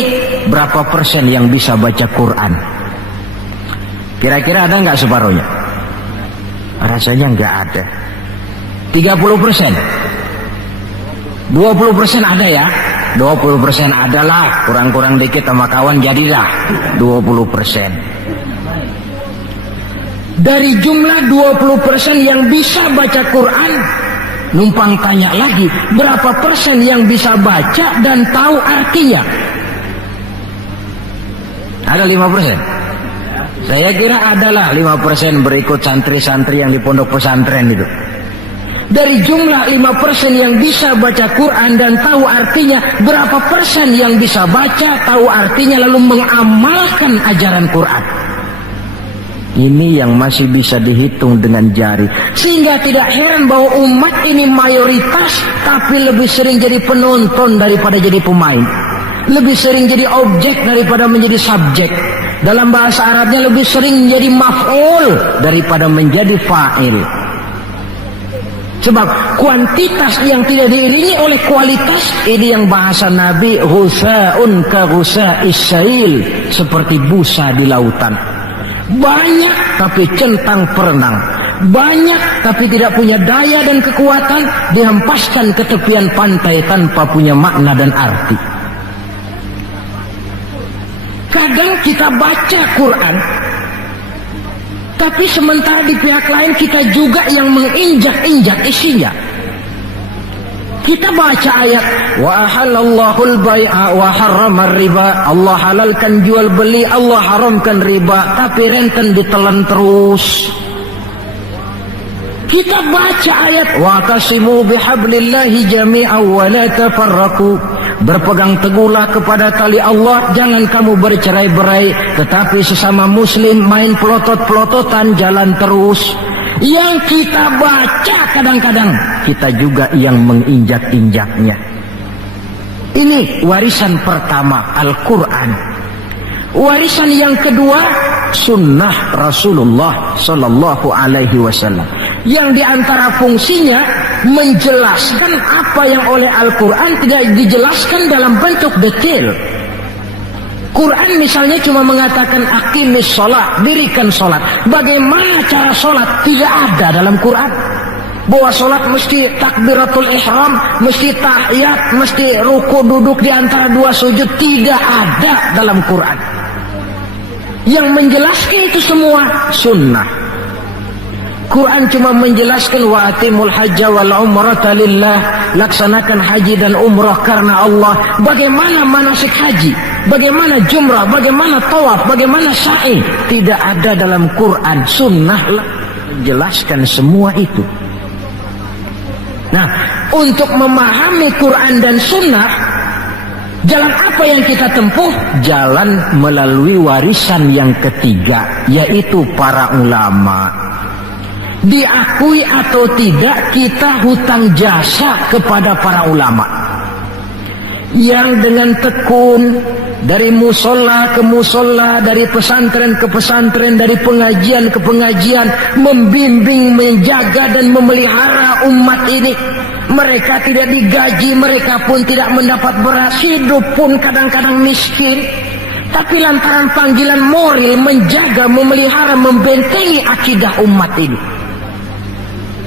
berapa persen yang bisa baca Quran? Kira-kira ada nggak separuhnya? Rasanya nggak ada. 30%, 20% ada ya? 20% adalah, kurang-kurang dikit sama kawan jadilah 20%. Dari jumlah 20% yang bisa baca Quran, numpang tanya lagi, berapa persen yang bisa baca dan tahu artinya? Ada 5%? Saya kira adalah 5% berikut santri-santri yang di pondok pesantren itu. Dari jumlah 5% yang bisa baca Quran dan tahu artinya, berapa persen yang bisa baca, tahu artinya, lalu mengamalkan ajaran Quran? Ini yang masih bisa dihitung dengan jari. Sehingga tidak heran bahwa umat ini mayoritas, tapi lebih sering jadi penonton daripada jadi pemain. Lebih sering jadi objek daripada menjadi subjek. Dalam bahasa Arabnya lebih sering menjadi maf'ul daripada menjadi fa'il. Sebab kuantitas yang tidak diiringi oleh kualitas, ini yang bahasa Nabi, ghusa'un ka ghusa'is sail, seperti busa di lautan. Banyak tapi centang perenang, banyak tapi tidak punya daya dan kekuatan, dihempaskan ke tepian pantai tanpa punya makna dan arti. Kadang kita baca Quran, tapi sementara di pihak lain kita juga yang menginjak-injak isinya. Kita baca ayat wa ahallallahul bai'a wa harramar riba, Allah halalkan jual beli, Allah haramkan riba, tapi renten ditelan terus. Kita baca ayat wa tasimu bihablillahi jami'an wa la tafarraqu, berpegang teguhlah kepada tali Allah, jangan kamu bercerai-berai, tetapi sesama muslim main pelotot-pelototan jalan terus. Yang kita baca kadang-kadang kita juga yang menginjak-injaknya. Ini warisan pertama, Al-Quran. Warisan yang kedua, sunnah Rasulullah Sallallahu Alaihi Wasallam, yang diantara fungsinya menjelaskan apa yang oleh Al-Quran tidak dijelaskan dalam bentuk detail. Quran misalnya cuma mengatakan aqimis sholat, dirikan sholat. Bagaimana cara sholat? Tidak ada dalam Quran. Bahwa sholat mesti takbiratul ihram, mesti tahiyat, mesti ruku duduk di antara dua sujud, tidak ada dalam Quran. Yang menjelaskan itu semua sunnah. Quran cuma menjelaskan wa atimul hajja wal umrata lillah, laksanakan haji dan umrah karena Allah. Bagaimana manasik haji, bagaimana jumrah, bagaimana tawaf, bagaimana sa'i, tidak ada dalam Quran. Sunnah menjelaskan semua itu. Nah, untuk memahami Quran dan sunnah, jalan apa yang kita tempuh? Jalan melalui warisan yang ketiga, yaitu para ulama. Diakui atau tidak, kita hutang jasa kepada para ulama yang dengan tekun dari musola ke musola, dari pesantren ke pesantren, dari pengajian ke pengajian, membimbing, menjaga dan memelihara umat ini. Mereka tidak digaji, mereka pun tidak mendapat beras, hidup pun kadang-kadang miskin, tapi lantaran panggilan moral menjaga, memelihara, membentengi akidah umat ini.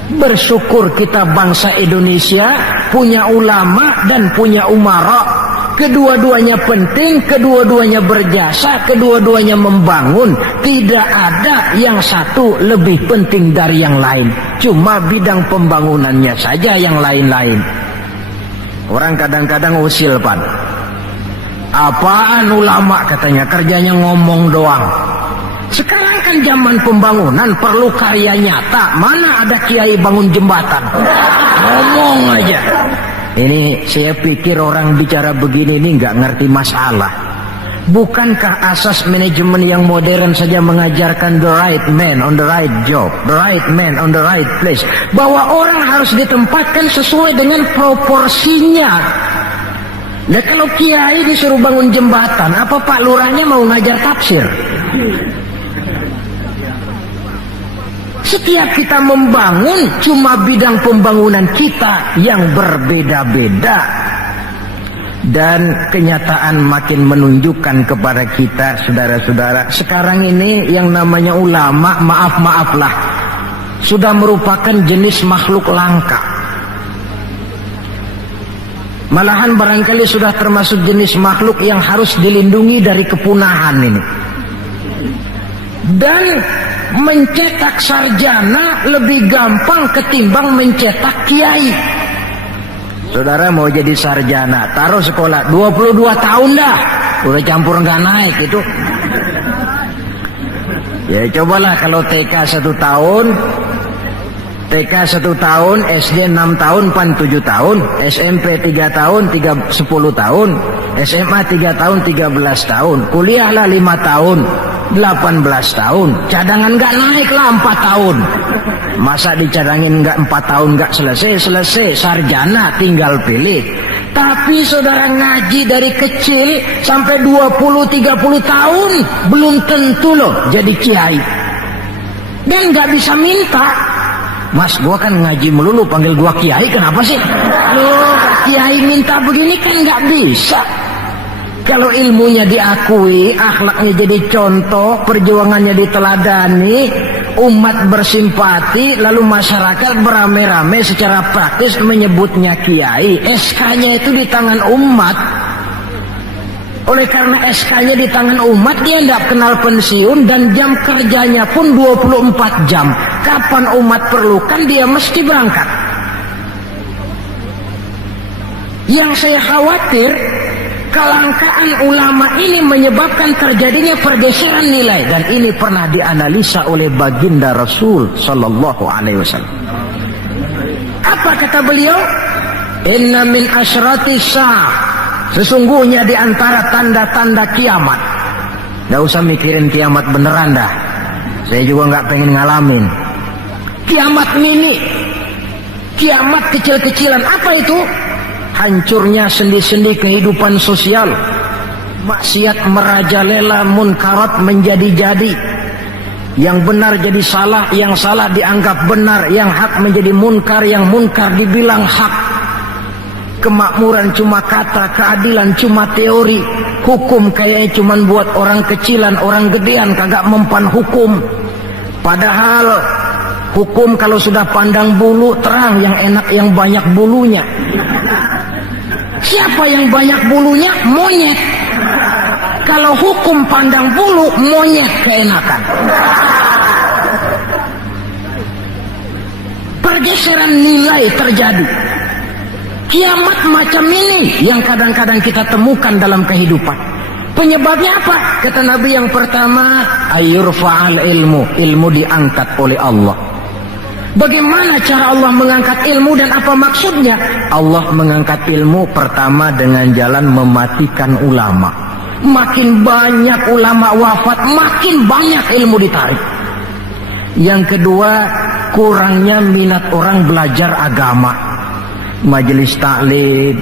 Bersyukur kita bangsa Indonesia punya ulama dan punya umara. Kedua-duanya penting, kedua-duanya berjasa, kedua-duanya membangun. Tidak ada yang satu lebih penting dari yang lain. Cuma bidang pembangunannya saja yang lain-lain. Orang kadang-kadang usil, Pan. Apaan ulama katanya, kerjanya ngomong doang. Sekarang kan zaman pembangunan perlu karya nyata. Mana ada kiai bangun jembatan? Ngomong aja. Ini saya pikir orang bicara begini ini nggak ngerti masalah. Bukankah asas manajemen yang modern saja mengajarkan the right man on the right job, the right man on the right place, bahwa orang harus ditempatkan sesuai dengan proporsinya. Nah, kalau kiai disuruh bangun jembatan, apa Pak Lurahnya mau ngajar tafsir? Setiap kita membangun, cuma bidang pembangunan kita yang berbeda-beda. Dan kenyataan makin menunjukkan kepada kita, saudara-saudara, sekarang ini yang namanya ulama, maaf-maaflah, sudah merupakan jenis makhluk langka. Malahan barangkali sudah termasuk jenis makhluk yang harus dilindungi dari kepunahan ini. Dan mencetak sarjana lebih gampang ketimbang mencetak kiai. Saudara mau jadi sarjana, taruh sekolah 22 tahun dah, udah campur nggak naik itu. Ya cobalah kalau TK 1 tahun, TK 1 tahun, SD 6 tahun, PAN 7 tahun, SMP 3 tahun, 10 tahun, SMA 3 tahun, 13 tahun, kuliahlah 5 tahun, 18 tahun, cadangan nggak naik lah 4 tahun. Masa dicadangin nggak 4 tahun nggak selesai, sarjana tinggal pilih. Tapi saudara ngaji dari kecil sampai 20-30 tahun belum tentu loh jadi kiai. Dan nggak bisa minta, Mas gua kan ngaji melulu panggil gua kiai, kenapa sih? Loh kiai minta begini kan nggak bisa. Kalau ilmunya diakui, akhlaknya jadi contoh, perjuangannya diteladani, umat bersimpati, lalu masyarakat beramai-ramai secara praktis menyebutnya kiai. SK-nya itu di tangan umat. Oleh karena SK-nya di tangan umat, dia tidak kenal pensiun dan jam kerjanya pun 24 jam. Kapan umat perlukan, dia mesti berangkat. Yang saya khawatir, kelangkaan ulama ini menyebabkan terjadinya pergeseran nilai, dan ini pernah dianalisa oleh baginda Rasul sallallahu alaihi wasallam. Apa kata beliau? Inna min asyratis sa'ah, sesungguhnya di antara tanda-tanda kiamat. Gak usah mikirin kiamat beneran dah, saya juga gak pengen ngalamin kiamat mini, kiamat kecil-kecilan. Apa itu? Hancurnya sendi-sendi kehidupan sosial, maksiat merajalela, munkarat menjadi-jadi, yang benar jadi salah, yang salah dianggap benar, yang hak menjadi munkar, yang munkar dibilang hak. Kemakmuran cuma kata, keadilan cuma teori, hukum kayaknya cuma buat orang kecilan, orang gedean kagak mempan hukum. Padahal hukum kalau sudah pandang bulu terang, yang enak yang banyak bulunya. Siapa yang banyak bulunya? Monyet. Kalau hukum pandang bulu, monyet keenakan. Pergeseran nilai terjadi. Kiamat macam ini yang kadang-kadang kita temukan dalam kehidupan. Penyebabnya apa? Kata Nabi yang pertama, ayyurfa'al ilmu, ilmu diangkat oleh Allah. Bagaimana cara Allah mengangkat ilmu dan apa maksudnya? Allah mengangkat ilmu pertama dengan jalan mematikan ulama. Makin banyak ulama wafat, makin banyak ilmu ditarik. Yang kedua, kurangnya minat orang belajar agama. Majelis taklim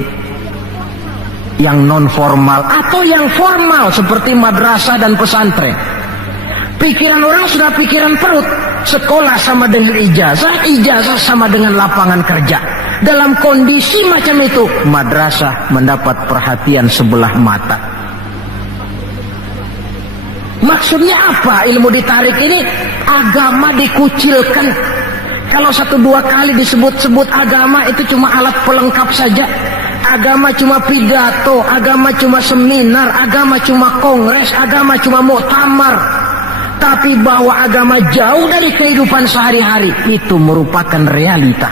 yang non formal atau yang formal seperti madrasah dan pesantren. Pikiran orang sudah pikiran perut. Sekolah sama dengan ijazah, ijazah sama dengan lapangan kerja. Dalam kondisi macam itu, madrasah mendapat perhatian sebelah mata. Maksudnya apa ilmu ditarik ini? Agama dikucilkan. Kalau 1-2 kali disebut-sebut agama, itu cuma alat pelengkap saja. Agama cuma pidato, agama cuma seminar, agama cuma kongres, agama cuma muktamar. Tapi bahwa agama jauh dari kehidupan sehari-hari, itu merupakan realita.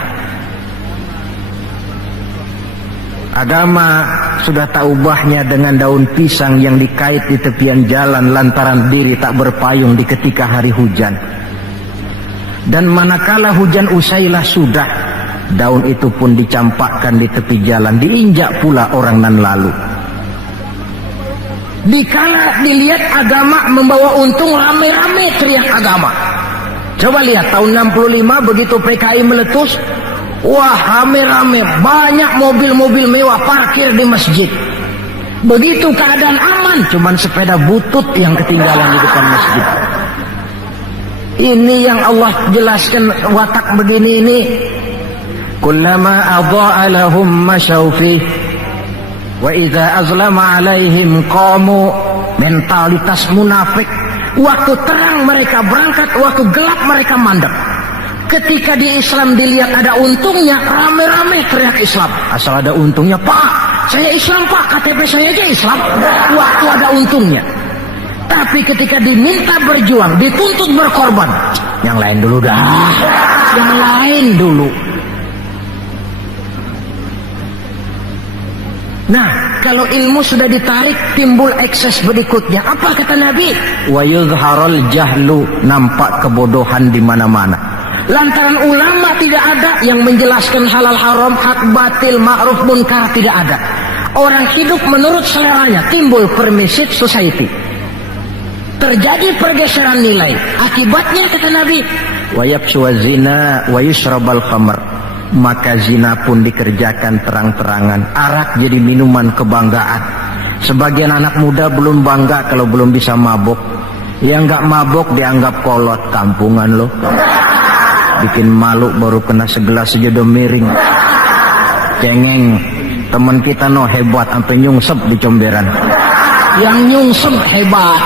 Agama sudah tak ubahnya dengan daun pisang yang dikait di tepian jalan lantaran diri tak berpayung di ketika hari hujan. Dan manakala hujan usailah sudah, daun itu pun dicampakkan di tepi jalan, diinjak pula orang nan lalu. Dikala dilihat agama membawa untung, rame-rame teriak agama. Coba lihat tahun 65 begitu PKI meletus, wah rame-rame, banyak mobil-mobil mewah parkir di masjid. Begitu keadaan aman, cuman sepeda butut yang ketinggalan di depan masjid. Ini yang Allah jelaskan watak begini ini. Kullama adha'a lahum masyaw fih. Wa idza azlama alaihim qamu, mentalitas munafik. Waktu terang mereka berangkat, waktu gelap mereka mandek. Ketika di Islam dilihat ada untungnya, rame-rame teriak Islam. Asal ada untungnya, Pak, saya Islam Pak, KTP saya aja Islam. Waktu ada untungnya. Tapi ketika diminta berjuang, dituntut berkorban, yang lain dulu dah, yang lain dulu. Nah, kalau ilmu sudah ditarik, timbul ekses berikutnya. Apa kata Nabi? Wa yuzharul jahlu, nampak kebodohan di mana-mana. Lantaran ulama tidak ada yang menjelaskan halal haram, hak batil, ma'ruf munkar, tidak ada. Orang hidup menurut seleranya, timbul permissive society. Terjadi pergeseran nilai. Akibatnya kata Nabi, wa yafshu zina wa yushrabal khamr. Maka zina pun dikerjakan terang-terangan. Arak jadi minuman kebanggaan. Sebagian anak muda belum bangga kalau belum bisa mabok. Yang nggak mabok dianggap kolot, kampungan lo. Bikin malu baru kena segelas sejodoh miring. Cengeng. Teman kita no hebat sampai nyungsep di comberan. Yang nyungsep hebat.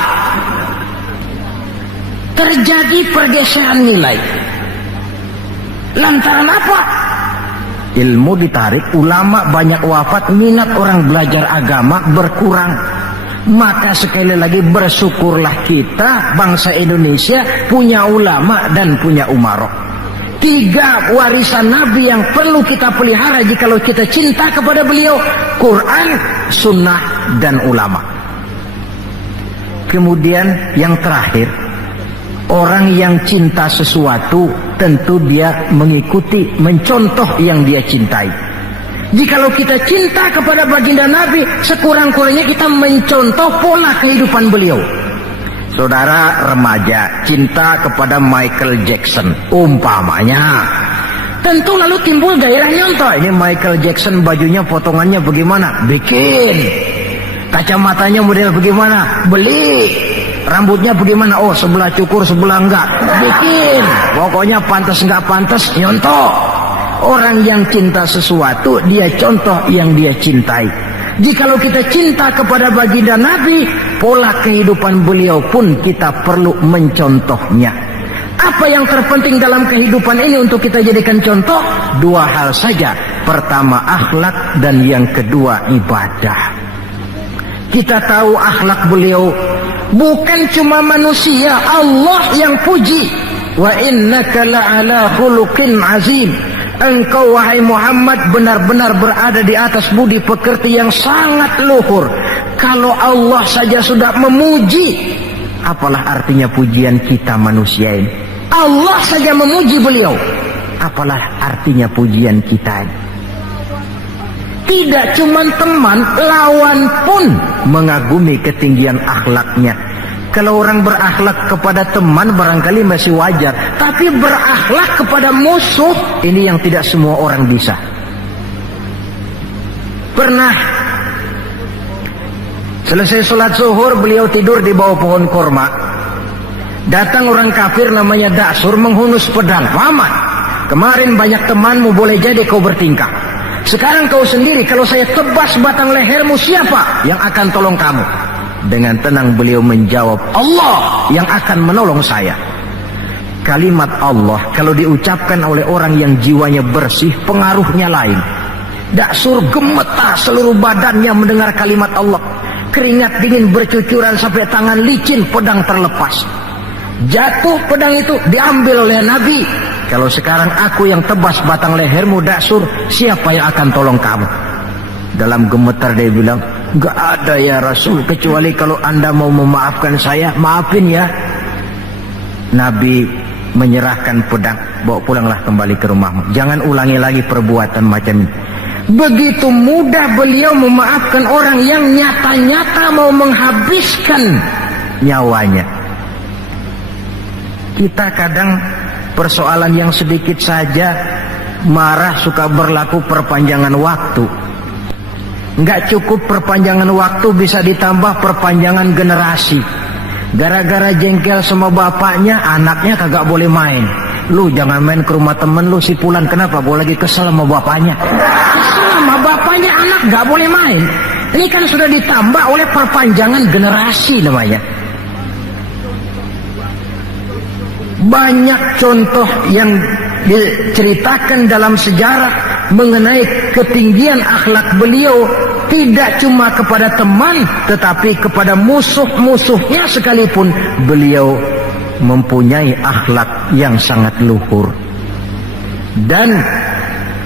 Terjadi pergeseran nilai. Lantaran apa? Ilmu ditarik, ulama banyak wafat, minat orang belajar agama berkurang. Maka sekali lagi bersyukurlah kita bangsa Indonesia punya ulama dan punya umarok. 3 warisan Nabi yang perlu kita pelihara jikalau kita cinta kepada beliau: Quran, Sunnah, dan ulama. Kemudian yang terakhir, orang yang cinta sesuatu tentu dia mengikuti, mencontoh yang dia cintai. Jikalau kita cinta kepada baginda Nabi, sekurang-kurangnya kita mencontoh pola kehidupan beliau. Saudara remaja cinta kepada Michael Jackson umpamanya, tentu lalu timbul gairah nyontoh. Ini Michael Jackson, bajunya potongannya bagaimana? Bikin. Kacamatanya model bagaimana? Beli. Rambutnya bagaimana? Oh, sebelah cukur, sebelah enggak. Bikin. Pokoknya pantas enggak pantas, nyontoh. Orang yang cinta sesuatu, dia contoh yang dia cintai. Jikalau kita cinta kepada baginda Nabi, pola kehidupan beliau pun kita perlu mencontohnya. Apa yang terpenting dalam kehidupan ini untuk kita jadikan contoh? 2 hal saja. Pertama akhlak, dan yang kedua ibadah. Kita tahu akhlak beliau bukan cuma manusia, Allah yang puji. Wa innaka la'ala khuluqin azim. Engkau wahai Muhammad benar-benar berada di atas budi pekerti yang sangat luhur. Kalau Allah saja sudah memuji, apalah artinya pujian kita manusia ini? Allah saja memuji beliau, apalah artinya pujian kita ini? Tidak cuma teman, lawan pun mengagumi ketinggian akhlaknya. Kalau orang berakhlak kepada teman barangkali masih wajar, tapi berakhlak kepada musuh, ini yang tidak semua orang bisa. Pernah selesai sholat zuhur, beliau tidur di bawah pohon korma. Datang orang kafir namanya Da'sur menghunus pedang. Muhammad, kemarin banyak temanmu, boleh jadi kau bertingkah. Sekarang kau sendiri, kalau saya tebas batang lehermu, siapa yang akan tolong kamu? Dengan tenang beliau menjawab, Allah yang akan menolong saya. Kalimat Allah kalau diucapkan oleh orang yang jiwanya bersih, pengaruhnya lain. Da'sur gemetar seluruh badannya mendengar kalimat Allah. Keringat dingin bercucuran sampai tangan licin, pedang terlepas. Jatuh pedang itu, diambil oleh Nabi. Kalau sekarang aku yang tebas batang lehermu Da'sur, siapa yang akan tolong kamu? Dalam gemetar dia bilang, gak ada ya Rasul, kecuali kalau anda mau memaafkan saya, maafin ya. Nabi menyerahkan pedang, bawa pulanglah kembali ke rumahmu. Jangan ulangi lagi perbuatan macam ini. Begitu mudah beliau memaafkan orang yang nyata-nyata mau menghabiskan nyawanya. Kita kadang persoalan yang sedikit saja marah, suka berlaku perpanjangan waktu. Nggak cukup perpanjangan waktu, bisa ditambah perpanjangan generasi. Gara-gara jengkel sama bapaknya, anaknya kagak boleh main. Lu jangan main ke rumah temen lu si Pulan, kenapa? Gua lagi kesel sama bapaknya. Kesel sama bapaknya, anak nggak boleh main. Ini kan sudah ditambah oleh perpanjangan generasi namanya. Banyak contoh yang diceritakan dalam sejarah mengenai ketinggian akhlak beliau, tidak cuma kepada teman tetapi kepada musuh-musuhnya sekalipun beliau mempunyai akhlak yang sangat luhur. Dan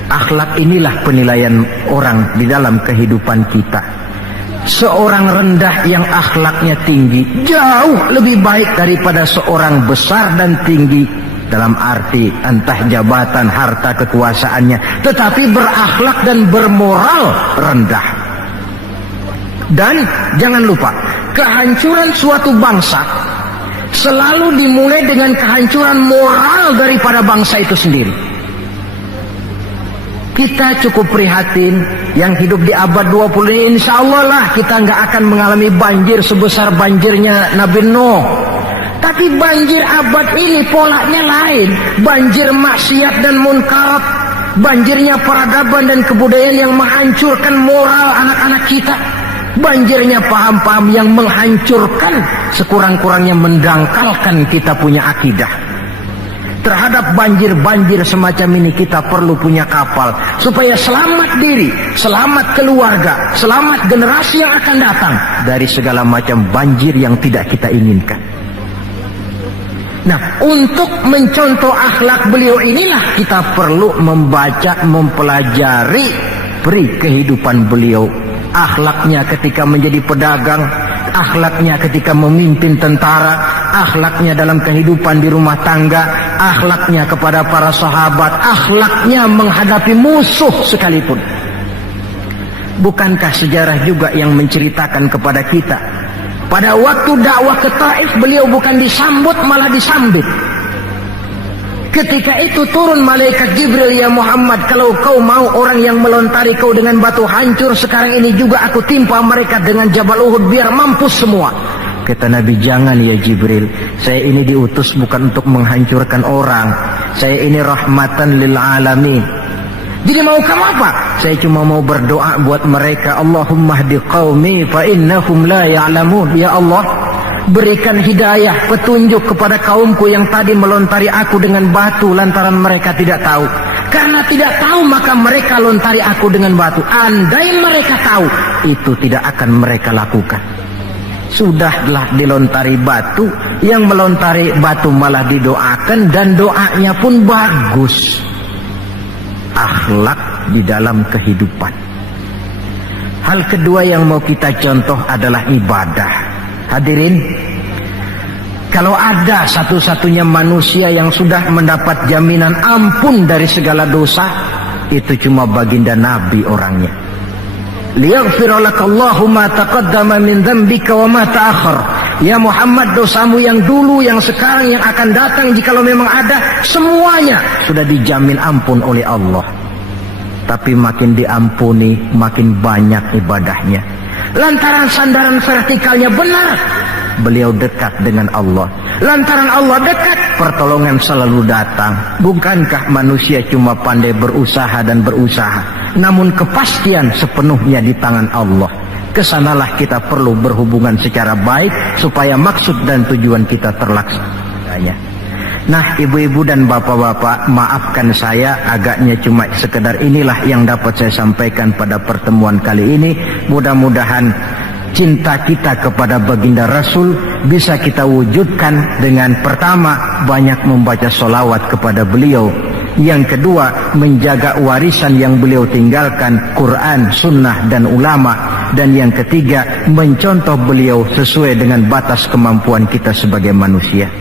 akhlak inilah penilaian orang di dalam kehidupan kita. Seorang rendah yang akhlaknya tinggi jauh lebih baik daripada seorang besar dan tinggi, dalam arti entah jabatan, harta, kekuasaannya, tetapi berakhlak dan bermoral rendah. Dan jangan lupa, kehancuran suatu bangsa selalu dimulai dengan kehancuran moral daripada bangsa itu sendiri. Kita cukup prihatin yang hidup di abad 20 ini, insya Allah lah kita nggak akan mengalami banjir sebesar banjirnya Nabi Nuh. Tapi banjir abad ini polanya lain. Banjir maksiat dan munkarat, banjirnya peradaban dan kebudayaan yang menghancurkan moral anak-anak kita, banjirnya paham-paham yang menghancurkan, sekurang-kurangnya mendangkalkan kita punya akidah. Terhadap banjir-banjir semacam ini kita perlu punya kapal supaya selamat diri, selamat keluarga, selamat generasi yang akan datang dari segala macam banjir yang tidak kita inginkan. Nah, untuk mencontoh akhlak beliau inilah kita perlu membaca, mempelajari peri kehidupan beliau. Akhlaknya ketika menjadi pedagang, akhlaknya ketika memimpin tentara, akhlaknya dalam kehidupan di rumah tangga, akhlaknya kepada para sahabat, akhlaknya menghadapi musuh sekalipun. Bukankah sejarah juga yang menceritakan kepada kita, pada waktu dakwah ke Taif beliau bukan disambut malah disambit. Ketika itu turun malaikat Jibril, ya Muhammad, kalau kau mau orang yang melontari kau dengan batu hancur, sekarang ini juga aku timpa mereka dengan Jabal Uhud biar mampus semua. Kata Nabi, jangan ya Jibril, saya ini diutus bukan untuk menghancurkan orang, saya ini rahmatan lil alamin. Jadi mau kamu apa? Saya cuma mau berdoa buat mereka. Allahumma hdi qaumi fa innahum la ya'lamun. Ya Allah, berikan hidayah, petunjuk kepada kaumku yang tadi melontari aku dengan batu lantaran mereka tidak tahu. Karena tidak tahu maka mereka lontari aku dengan batu. Andai mereka tahu, itu tidak akan mereka lakukan. Sudahlah dilontari batu, yang melontari batu malah didoakan dan doanya pun bagus. Akhlak di dalam kehidupan. Hal kedua yang mau kita contoh adalah ibadah. Hadirin, kalau ada satu-satunya manusia yang sudah mendapat jaminan ampun dari segala dosa, itu cuma baginda Nabi orangnya. Liyaghfira lakallahu ma taqaddama min dzambika wa ma ta'akhkhar. Ya Muhammad, dosamu yang dulu, yang sekarang, yang akan datang, jikalau memang ada, semuanya sudah dijamin ampun oleh Allah. Tapi makin diampuni, makin banyak ibadahnya. Lantaran sandaran vertikalnya benar, beliau dekat dengan Allah. Lantaran Allah dekat, pertolongan selalu datang. Bukankah manusia cuma pandai berusaha dan berusaha, namun kepastian sepenuhnya di tangan Allah. Kesanalah kita perlu berhubungan secara baik supaya maksud dan tujuan kita terlaksana. Nah, ibu-ibu dan bapak-bapak, maafkan saya agaknya cuma sekedar inilah yang dapat saya sampaikan pada pertemuan kali ini. Mudah-mudahan cinta kita kepada baginda Rasul bisa kita wujudkan dengan pertama, banyak membaca sholawat kepada beliau. Yang kedua, menjaga warisan yang beliau tinggalkan, Quran, sunnah, dan ulama. Dan yang ketiga, mencontoh beliau sesuai dengan batas kemampuan kita sebagai manusia.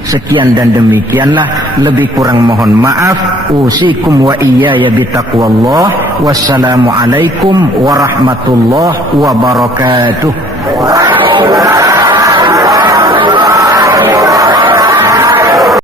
Sekian dan demikianlah, lebih kurang mohon maaf. Usikum wa iyaya bitaqwallah. Wassalamualaikum warahmatullahi wabarakatuh.